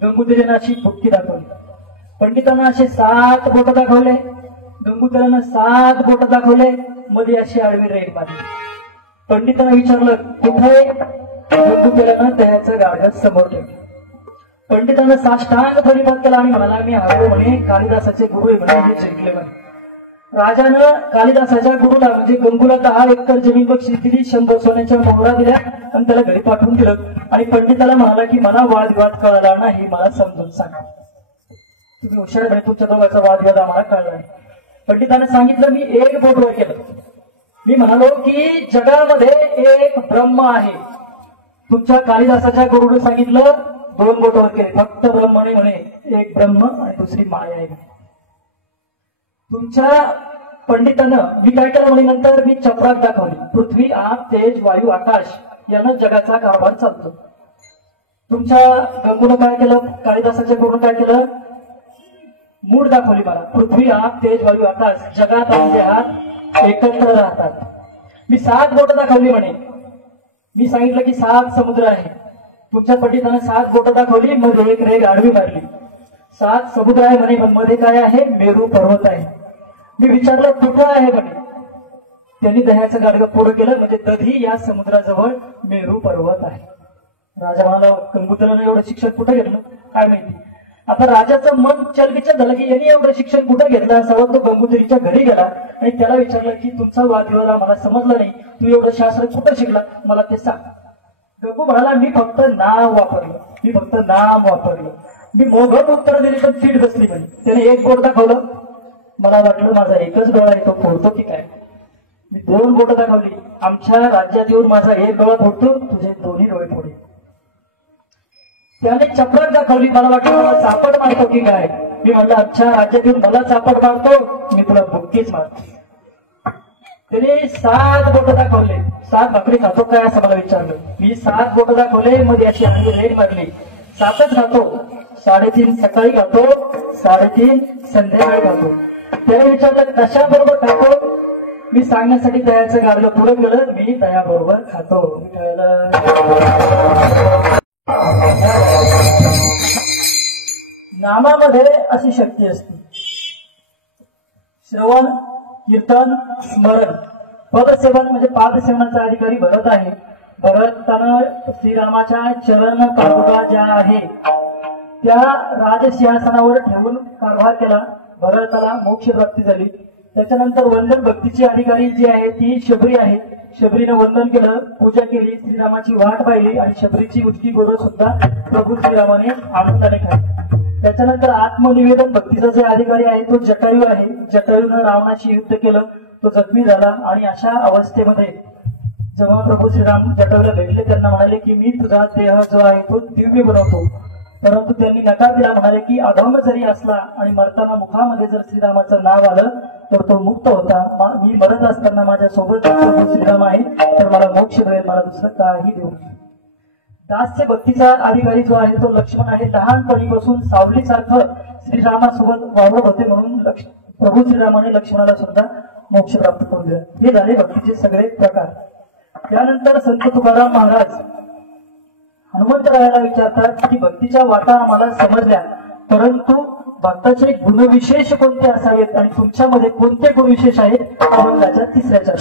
गंगूदेवीनं अशी बुक्की दाखवली. पंडितांना असे 7 बोट दाखवले, गंगूदेवीनं 7 बोट दाखवले, मध्ये अशी आडवी रेड मारली. पंडितांना विचारलं कुठे, गंगूदेवीनं दह्याचं गाडगं समोर ठेवलं. पंडितांना साष्टांग परिपात केला आणि म्हणाला, मी हवं म्हणे कालिदासाचे गुरु आहे म्हणे, हे जिंकले म्हणे. राजानं कालिदासाच्या गुरुला म्हणजे गंगूला 10 एकर जमीन बक्षीस दिली, 100 सोन्याच्या मोहरा दिल्या आणि त्याला घरी पाठवून दिलं. आणि पंडिताला म्हणाला की मला वादविवाद कळला नाही, मला समजून सांगा. तुम्ही हुशार म्हणे, तुमच्या दोघांचा वादविवाद आम्हाला कळला नाही. पंडिताने सांगितलं, मी एक बोट वर केलं. मी म्हणालो की जगामध्ये एक ब्रह्म आहे. तुमच्या कालिदासाच्या गुरुने सांगितलं 2 बोट वर केले, फक्त ब्रह्मने म्हणे एक ब्रह्म आणि दुसरी माया आहे. तुमच्या पंडितानं मी काय केलं म्हणे, नंतर मी चपराक दाखवली. पृथ्वी, आप, तेज, वायू, आकाश यानं जगाचा कारभार चालतो. तुमच्या गंगूनं काय केलं, कालिदासाच्या गुरुनं काय केलं, मूड दाखवली मला. पृथ्वी, आप, तेज, वायू, आकाश जगात आणि देहात एकत्र राहतात. मी 7 बोट दाखवली म्हणे. मी सांगितलं की 7 समुद्र आहे. तुमच्या पंडितानं 7 बोट दाखवली, मग एक रेग आडवी मारली. 7 समुद्र आहे म्हणे, पण मध्ये काय आहे, मेरू पर्वत आहे. मी विचारलं कुठं आहे म्हणे. त्यांनी दह्याचं गाडगं पुढं केलं, म्हणजे दधी या समुद्राजवळ मेरू पर्वत आहे. राजा म्हणाला, गंगूदेवीनं एवढं शिक्षण कुठं घेतलं काय माहिती. आता राजाचं मन चलबिचल झालं की यांनी एवढं शिक्षण कुठं घेतलं असावं. तो गंगूदेवीच्या घरी गेला आणि त्याला विचारलं की तुमचा वादविवाद मला समजला नाही, तू एवढं शास्त्र कुठं शिकला मला ते सांग. गंगू म्हणाला, मी फक्त नाम वापरलं. मी मोघम उत्तर दिली पण सीट बसली म्हणे. त्याने एक बोट दाखवलं, मला वाटलं माझा एकच डोळा आहे तो फोडतो की काय. मी 2 बोट दाखवली, आमच्या राज्यात येऊन माझा एक डोळा फोडतो, तुझे 2ही डोळे फोडे. त्याने चपराक दाखवली, मला वाटलं मला चापड मारतो की काय. मी म्हटलं आमच्या राज्यात येऊन मला चापड मारतो, मी तुला बुक्कीच मारतो. त्याने 7 बोट दाखवले. 7 भाकरी खातो काय असं मला विचारलं. मी 7 बोट दाखवले, मध्ये अशी आणि रेड मारली. 7च खातो, 3.5 सकाळी खातो, 3.5 संध्याकाळी खातो. त्याने विचारलं कशाबरोबर खातो. मी सांगण्यासाठी दह्याचं गाडगं पुढे गेलं, मी दह्याबरोबर खातो. नामामध्ये अशी शक्ती असते. श्रवण, कीर्तन, स्मरण. पदसेवन म्हणजे पादसेवनाचा अधिकारी भरत आहे. भरतानं श्रीरामाच्या चरण पादुका ज्या आहे त्या राजसिंहासनावर ठेवून कारभार केला. भरताला मोक्ष प्राप्ती झाली. त्याच्यानंतर वंदन भक्तीची अधिकारी जी आहे ती शबरी आहे. शबरीनं वंदन केलं, पूजा केली, श्रीरामाची वाट पाहिली आणि शबरीची उचकी बोरं सुद्धा प्रभू श्रीरामाने आनंदाने खाल्ली. त्याच्यानंतर आत्मनिवेदन भक्तीचा जे अधिकारी आहे तो जटायू आहे. जटायूनं रावणाशी युद्ध केलं, तो जखमी झाला आणि अशा अवस्थेमध्ये जेव्हा प्रभू श्रीराम जटायूला भेटले त्यांना म्हणाले की मी तुझा देह जो आहे तो दिव्य बनवतो. परंतु त्यांनी नकार दिला. म्हणाले की अभंग जरी असला आणि मरताना मुखामध्ये जर श्रीरामाचं नाव आलं तर तो मुक्त होता. मी मरत असताना माझ्या सोबत प्रभू श्रीराम आहे तर मला मोक्ष मिळेल, मला दुसरं काही देऊ नये. दास्य भक्तीचा अधिकारी जो आहे तो लक्ष्मण आहे. लहानपणीपासून सावलीसारखं श्रीरामासोबत वावरत होते म्हणून प्रभू श्रीरामाने लक्ष्मणाला सुद्धा मोक्ष प्राप्त करून दिला. हे झाले भक्तीचे सगळे प्रकार. त्यानंतर संत तुकाराम महाराज हनुमंतरायाला विचारतात की भक्तीच्या वाटा आम्हाला समजल्या, परंतु भक्ताचे गुणविशेष कोणते असावेत आणि तुमच्यामध्ये कोणते गुणविशेष आहेत? आपण त्याच्या तिसऱ्या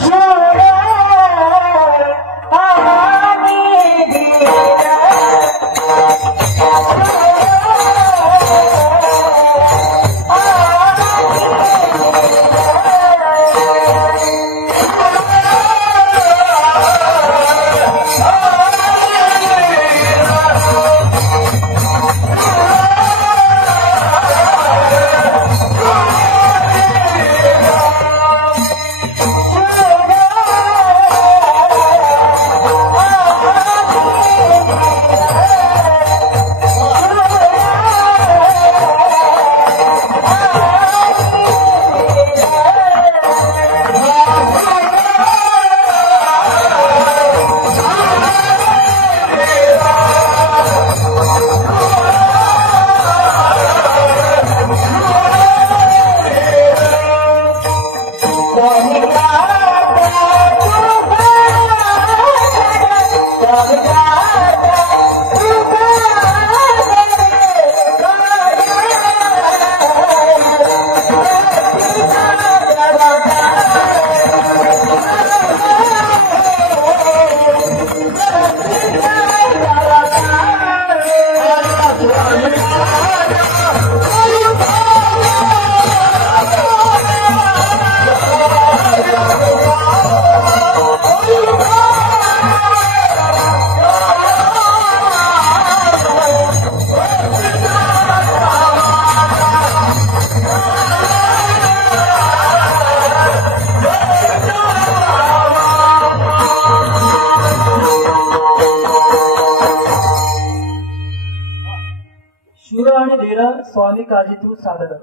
शूर आणि धीर स्वामी काजी तू सादर.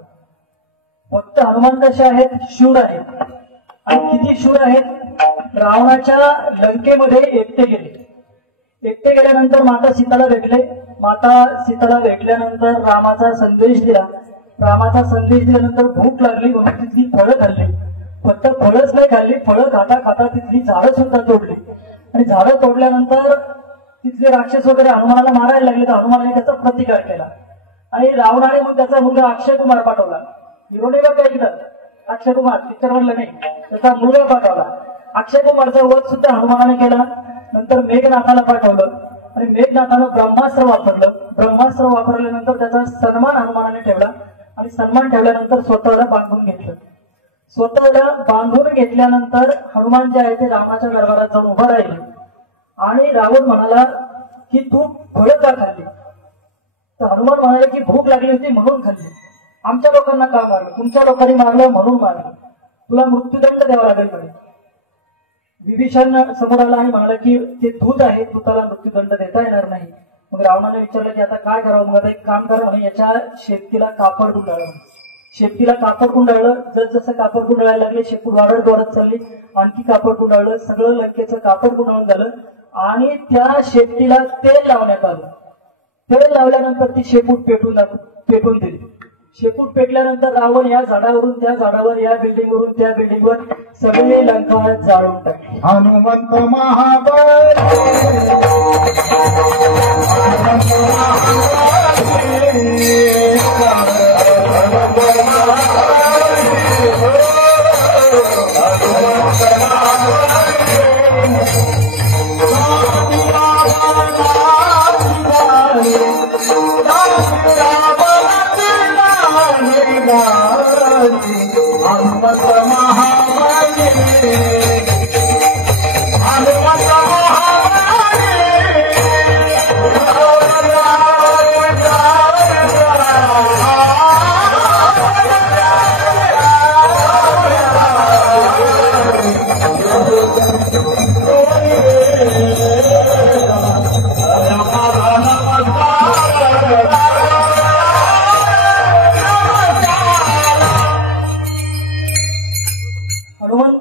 फक्त हनुमान कसे आहेत? शूर आहेत. आणि किती शूर आहेत? रावणाच्या लंकेमध्ये एकटे गेले. एकटे गेल्यानंतर माता सीताला भेटले. माता सीताला भेटल्यानंतर रामाचा संदेश दिला. रामाचा संदेश दिल्यानंतर भूक लागली म्हणून तिथली फळं खाल्ली. फक्त फळच नाही खाल्ली, फळं खाता खाता तिथली झाडं सुद्धा तोडली. आणि झाडं तोडल्यानंतर तिथले राक्षस वगैरे हनुमानाला मारायला लागले. तर हनुमानाने त्याचा प्रतिकार केला आणि रावणाने मग त्याचा मुलगा अक्षय कुमार पाठवला. हिरोने बघ काय केलं, अक्षय कुमार पिक्चरवरला नाही, त्याचा मुलगा पाठवला. अक्षय कुमारचा वध सुद्धा हनुमानाने केला. नंतर मेघनाथाला पाठवलं आणि मेघनाथानं ब्रह्मास्त्र वापरलं. ब्रह्मास्त्र वापरल्यानंतर त्याचा सन्मान हनुमानाने ठेवला आणि सन्मान ठेवल्यानंतर स्वतःला बांधून घेतलं. स्वतःला बांधून घेतल्यानंतर हनुमान जे आहे ते रावणाच्या दरबारात जाऊन उभा राहिले आणि रावण म्हणाला की तू फळं का खाल्ली? तर हनुमान म्हणाले की भूक लागली होती म्हणून खाल्ली. आमच्या लोकांना का मारलं? तुमच्या लोकांनी मारलं म्हणून मारलं, तुला मृत्यूदंड द्यावा लागेल म्हणे. विभीषण समोर आला आणि म्हणाला की ते दूध आहे, तू त्याला मृत्यूदंड देता येणार नाही. मग रावणाने विचारलं की आता काय करावं? मग एक काम करा म्हणे, याच्या शेपटीला कापड गुंडाळलं. शेपटीला कापड गुंडाळलं. जसं कापड गुंडाळायला लागले शेपूट वाढत वाढत चालली. आणखी कापड गुंडाळलं. सगळं लंकेचं कापड गुंडाळून झालं आणि त्या शेपटीला तेल लावण्यात आलं. तेल लावल्यानंतर ती शेपूट पेटून दिली. शेपूट पेटल्यानंतर रावण या झाडावरून त्या झाडावर, या बिल्डिंगवरून त्या बिल्डिंगवर सगळे लंका जाळून टाकले. हनुमंत महाबळ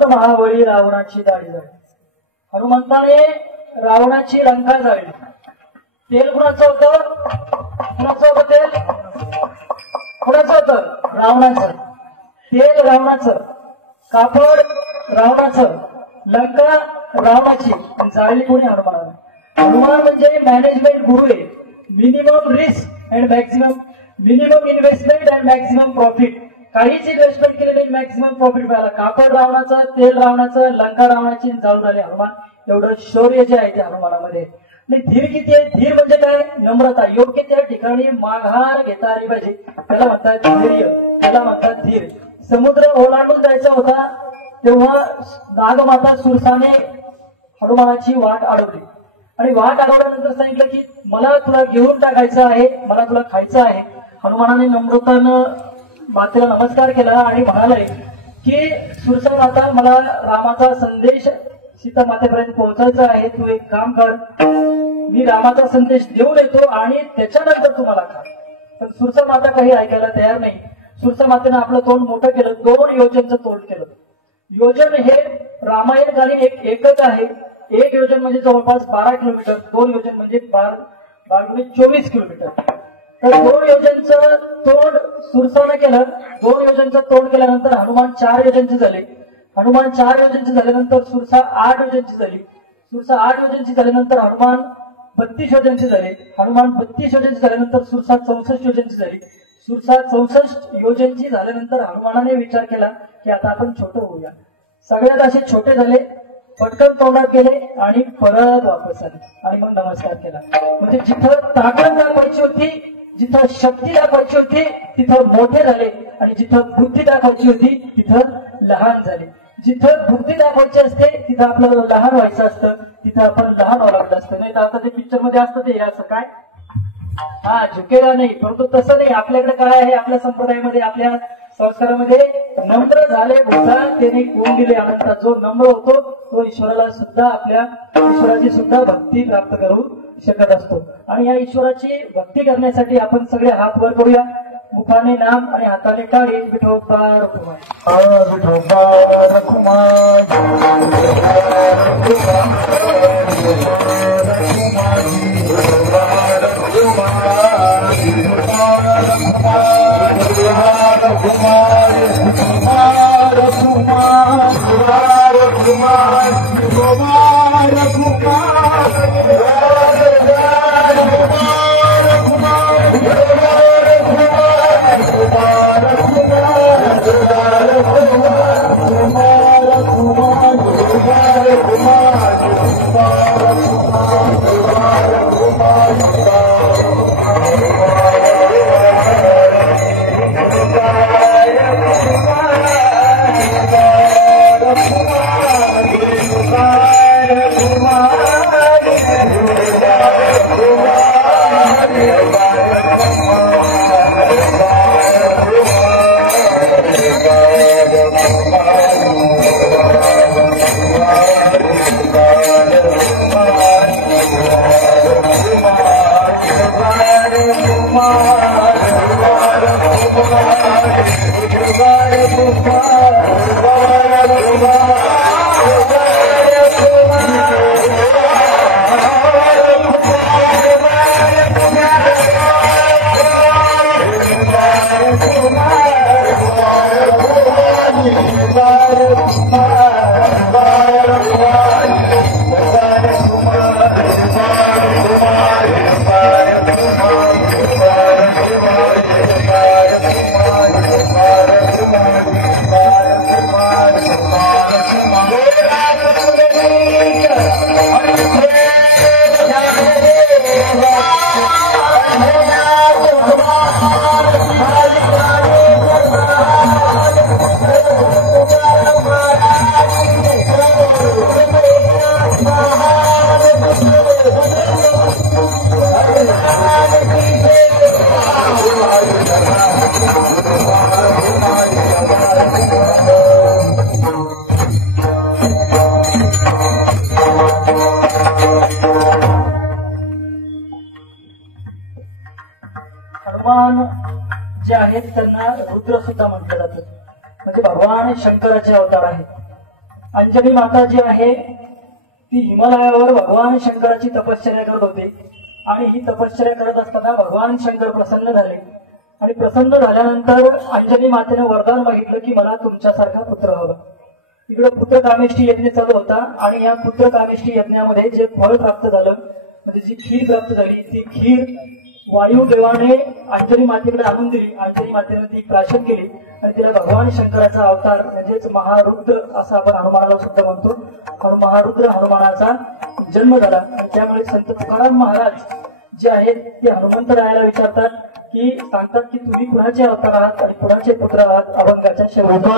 महाबळी रावणाची दाढी जाळली. हनुमंताने रावणाची लंका जाळली. तेल कुणाचं होतं? कुणाचं होतं तेल? कुणाचं होतं? रावणाचं. तेल रावणाचं, कापड रावणाचं, लंका रावणाची. जाळली कोणी? हनुमानाने. हनुमान म्हणजे मॅनेजमेंट गुरु आहे. Minimum risk and minimum investment and maximum profit. काहीच इन्व्हेस्टमेंट केले नाही, मॅक्सिमम प्रॉफिट मिळाला. कापड रावणाचं, तेल रावणाचं, लंका रावणाची जाऊ झाले हनुमान. एवढं शौर्य जे आहे ते हनुमानामध्ये. आणि धीर किती आहे? धीर म्हणजे काय? नम्रता. योग्य त्या ठिकाणी माघार घेता आली पाहिजे, त्याला म्हणतात धैर्य, त्याला म्हणतात धीर. समुद्र ओलांडून जायचा होता तेव्हा नागमाता सुरसाने हनुमानाची वाट अडवली आणि वाट अडवल्यानंतर सांगितलं की मला तुला घेऊन टाकायचं आहे, मला तुला खायचं आहे. हनुमानाने नम्रतानं मातेला नमस्कार केला आणि म्हणाले की सुरसा माता, मला रामाचा संदेश सीता मातेपर्यंत पोहोचायचा आहे. तू एक काम कर, मी रामाचा संदेश देऊन येतो आणि त्याच्यानंतर तुम्हाला खा. पण सुरसा माता काही ऐकायला तयार नाही. सुरसा मातेनं आपलं तोंड मोठं केलं, 2 योजनचं तोंड केलं. योजन हे रामायण काली एक एकक आहे. 1 योजन म्हणजे जवळपास 12 किलोमीटर, 2 योजन म्हणजे 24 किलोमीटर. तर 2 योजनचं तोंड सुरसानं केलं. 2 योजनचं तोंड केल्यानंतर हनुमान 4 योजनचे झाले. हनुमान 4 योजनची झाल्यानंतर सुरसा 8 योजनची झाली. सुरसा 8 योजनची झाल्यानंतर हनुमान 32 योजनची झाले. हनुमान 32 योजनची झाल्यानंतर सुरसा 64 योजनची झाली. सुरसा 64 योजनची झाल्यानंतर हनुमानाने विचार केला की आता आपण छोटं होऊया. सगळ्यात असे छोटे झाले, पटकन तोंडात गेले आणि परत वापस आले आणि मग नमस्कार केला. म्हणजे जिथं ताकद दाखवायची होती, जिथं शक्ती दाखवायची होती तिथं मोठे झाले आणि जिथं बुद्धी दाखवायची होती तिथं लहान झाले. जिथं बुद्धी दाखवायची असते तिथं आपल्याला लहान व्हायचं असतं, तिथं आपण लहान व्हावं लागत असतं. नाही तर आता ते पिक्चर मध्ये असतं ते असं काय झुकेला नाही, परंतु तसं नाही. आपल्याकडे काय आहे, आपल्या संप्रदायामध्ये, आपल्या संस्कारामध्ये नम्र झाले भूतान त्याने गुण दिले अनंत. जो नम्र होतो तो ईश्वराला सुद्धा, आपल्या ईश्वराची सुद्धा भक्ती प्राप्त करू शकत असतो. आणि या ईश्वराची भक्ती करण्यासाठी आपण सगळे हात वर करूया. मुखाने नाम आणि हाताने टाळी. विठोबा रखुमाई, विठोबा रखुमाई, हनुमान जे आहेत त्यांना रुद्र सुद्धा म्हटलं जातं. म्हणजे भगवान शंकराचे अवतार आहेत. अंजनी माता जी आहे ती हिमालयावर भगवान शंकराची तपश्चर्या करत होती आणि ही तपश्चर्या करत असताना भगवान शंकर प्रसन्न झाले आणि प्रसन्न झाल्यानंतर अंजनी मातेने वरदान मागितलं की मला तुमच्यासारखा पुत्र हवा. इकडे पुत्रकामेष्टी यज्ञ चालू होता आणि या पुत्रकामेष्टी यज्ञामध्ये जे फळ प्राप्त झालं म्हणजे जी खीर प्राप्त झाली ती खीर वायू देवाने अंजनी मातेकडे आणून दिली. अंजनी मातेने ती प्राशन केली आणि तिला भगवान शंकराचा अवतार म्हणजेच महारुद्र असं आपण हनुमानाला सुद्धा म्हणतो. महारुद्र हनुमानाचा जन्म झाला. त्यामुळे संत तुकाराम महाराज जे आहेत ते हनुमंतरायाला विचारतात की सांगतात की तुम्ही कुणाचे अवतार आहात आणि कुणाचे पुत्र आहात. अभंगाच्या शेवटी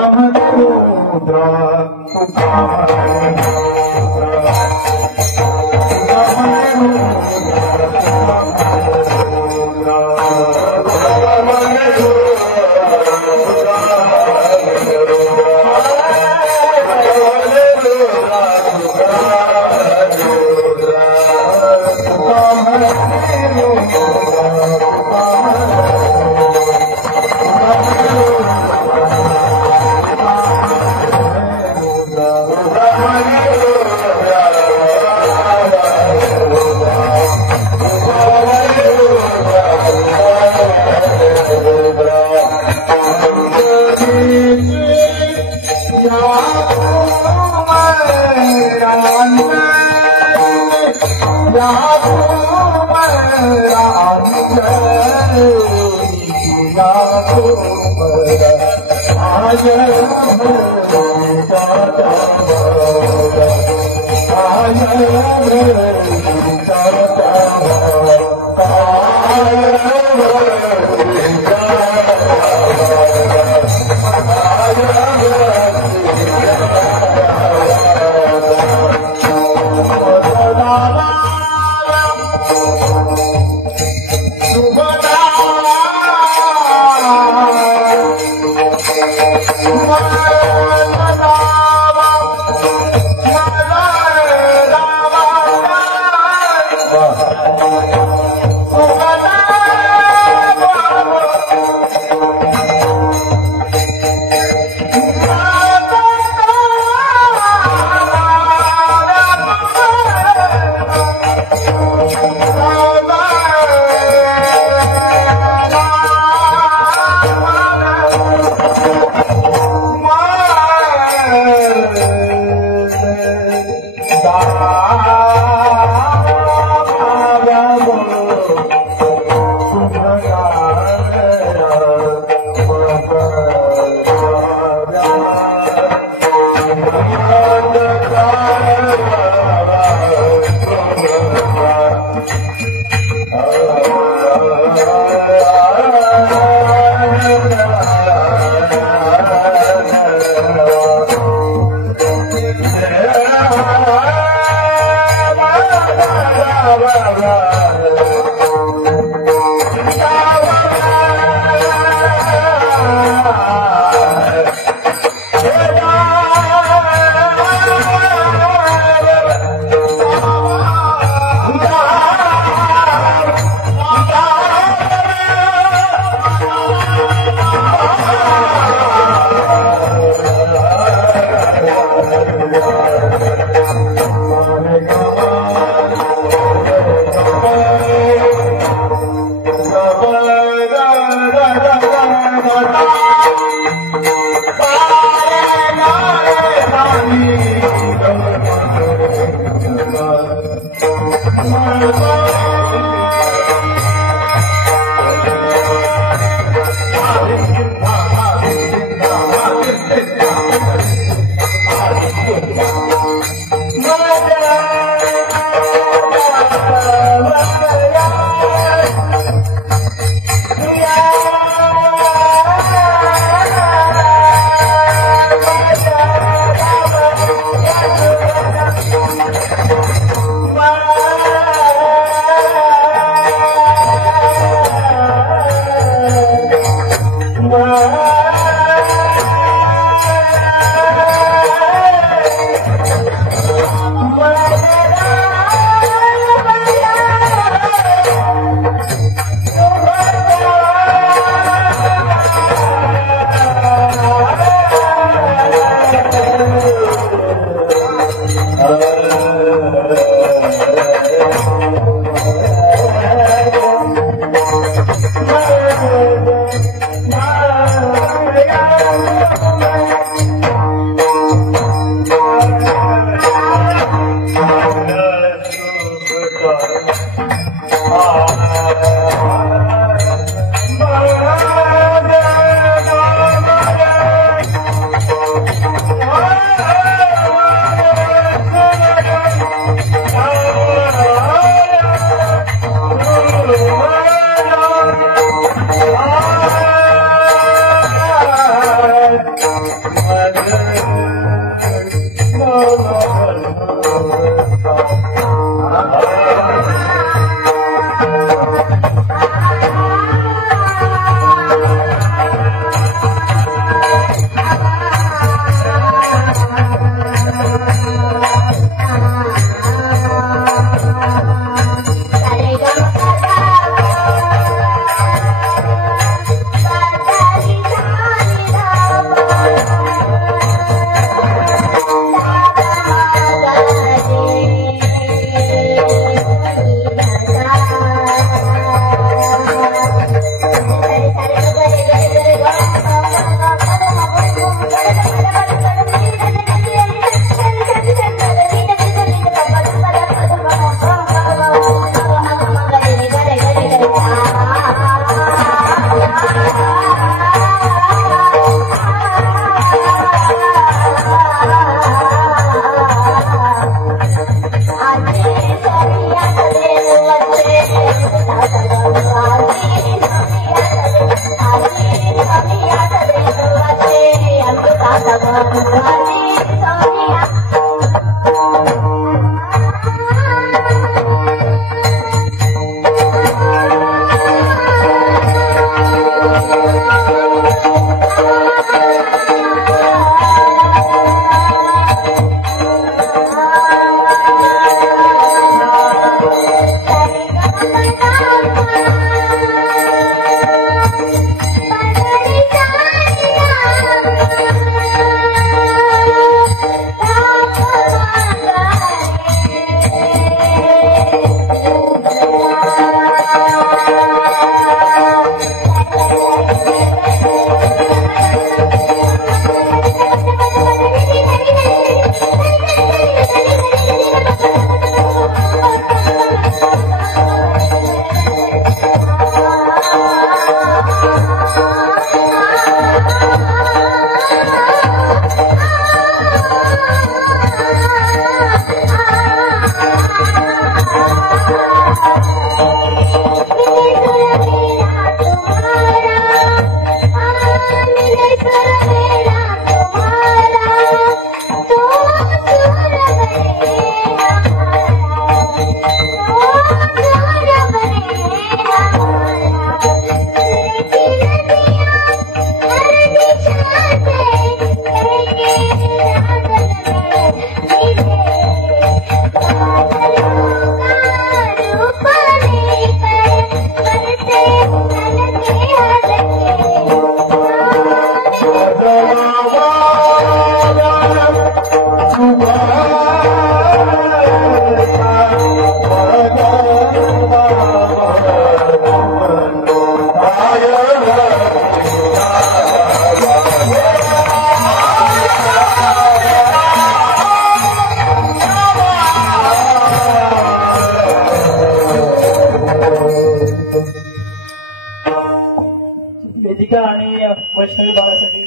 वेदिका आणि वैष्णवी बाळासाठी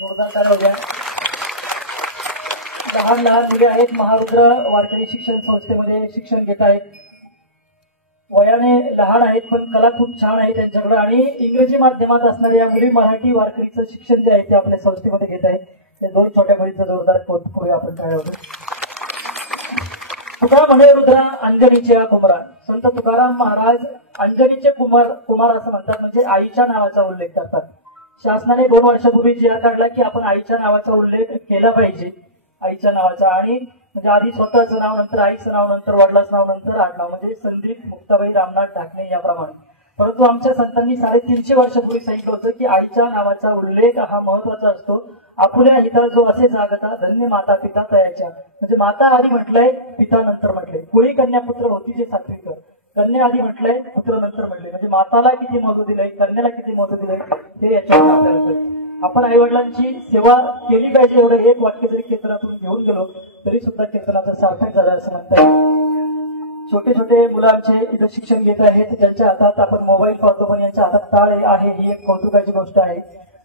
जोरदार टाळ्या होत्या. लहान लहान मुले आहेत, महारुद्र वारकरी शिक्षण संस्थेमध्ये शिक्षण घेत आहेत. वयाने लहान आहेत पण कला खूप छान आहे त्यांच्याकडे आणि इंग्रजी माध्यमात असणाऱ्या या मुली मराठी वारकरीचं शिक्षण जे आहे ते आपल्या संस्थेमध्ये घेत आहेत. ते दोन छोट्या मुलींचं जोरदार कौतुक करूया आपण टाळ्या होतो. तुका म्हणे रुद्रा अंजनीच्या कुमारा. संत तुकाराम महाराज अंजनीचे कुमार असं म्हणतात, म्हणजे आईच्या नावाचा उल्लेख करतात. शासनाने 2 वर्षापूर्वी जिल्हा काढला की आपण आईच्या नावाचा उल्लेख केला पाहिजे, आईच्या नावाचा. आणि म्हणजे आधी स्वतःचं नाव, नंतर आईचं नाव, नंतर वडिलाचं नाव, नंतर आडनाव, म्हणजे संदीप मुक्ताबाई रामनाथ ढाकणे याप्रमाणे. परंतु आमच्या संतांनी 350 वर्षापूर्वी सांगितलं होतं की आईच्या नावाचा उल्लेख हा महत्वाचा असतो. आपुल्या हिता जो असे जागता धन्य माता पिता तयाच्या. म्हणजे माता आधी म्हटलंय, पिता नंतर म्हटलंय. कोळी कन्या पुत्र होती जे सात्विक, कन्या आधी म्हटलंय, पुत्र नंतर म्हटलंय. म्हणजे माताला किती महत्व दिलंय, कन्याला किती महत्व दिलंय ते याच्यावर आपल्याला कळतं. आपण आई वडिलांची सेवा केली पाहिजे एवढं एक वाक्य जरी कीर्तनातून घेऊन गेलो तरी सुद्धा कीर्तनाचं सार्थक झालं असं म्हणता येईल. छोटे छोटे मुलं आमचे इथं शिक्षण घेत आहेत, ज्यांच्या हातात आपण मोबाईल पाहतो पण यांच्या हातात टाळ आहे ही एक कौतुकाची गोष्ट आहे.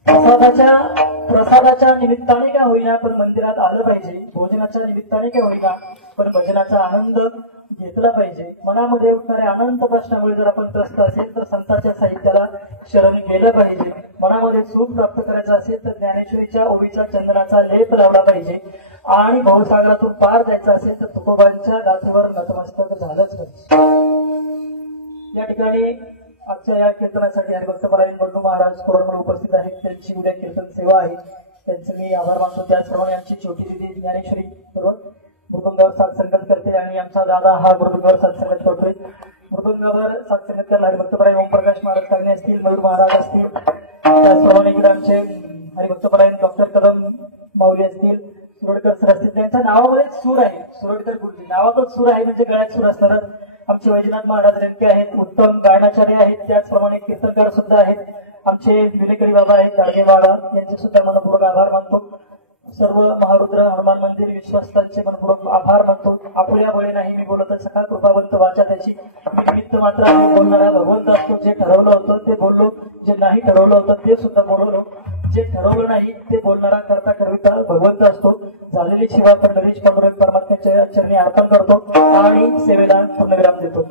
प्रसादाच्या निमित्ताने का होईना पण मंदिरात आलं पाहिजे, भोजनाच्या निमित्ताने का होईना पण भजनाचा आनंद घेतला पाहिजे. मनामध्ये उठणाऱ्या अनंत प्रश्नामुळे जर आपण त्रस्त असेल तर संतांच्या साहित्याला शरण गेलं पाहिजे. मनामध्ये सुख प्राप्त करायचं असेल तर ज्ञानेश्वरीच्या ओवीचा चंदनाचा लेप लावला पाहिजे आणि भावसागरातून पार जायचं असेल तर तुकोबांच्या गाथेवर नतमस्तक झालंच पाहिजे. या ठिकाणी आजच्या या कीर्तनासाठी हरिभक्त परायण बंडू महाराज कोरोना उपस्थित आहेत. त्यांची उद्या कीर्तन सेवा आहे, त्यांचे मी आभार मानतो. त्याचप्रमाणे आमची छोटी दिदी ज्ञानेश्वरी बरोबर मृदुंगावर साथ संगत करते आणि आमचा दादा हा मृदुंगावर साथ संगत करतोय. मृदुंगावर साथ संगत करायला हरिभक्त परायण ओमप्रकाश महाराज कागणे असतील, मयूर महाराज असतील, त्याचप्रमाणे इकडे आमचे हरिभक्त परायण डॉक्टर कदम माऊली असतील, सुरडकर सर असतील. त्यांच्या नावामध्येच सूर आहे, सुरडकर गुरुजी नावातच सूर आहे म्हणजे गळ्यात सूर असणारच. आमचे वैजनाथ महाराज रेणके आहेत, उत्तम गायनाचार्य आहेत, त्याचप्रमाणे कीर्तनकार सुद्धा आहेत. आमचे विलेकरी बाबा आहेत गाडगेवाडा, यांचे सुद्धा मनपूर्वक आभार मानतो. सर्व महारुद्र हनुमान मंदिर विश्वासांचे मनपूर्वक आभार मानतो. आपुल्या बळे नाही मी बोलत सखा कृपावंत वाचा त्याची, निमित्त मात्र बोलणारा भगवंत असतो. जे ठरवलं होतं ते बोललो, जे नाही ठरवलं होतं ते सुद्धा बोलवलो, जे ठरवलं नाही ते बोलणारा करता करविता भगवंत असतो. झालेली शिवा पंढरीच मनोरंग परमात्म्याच्या चरणी अर्पण करतो आणि सेवेला पूर्णविराम देतो.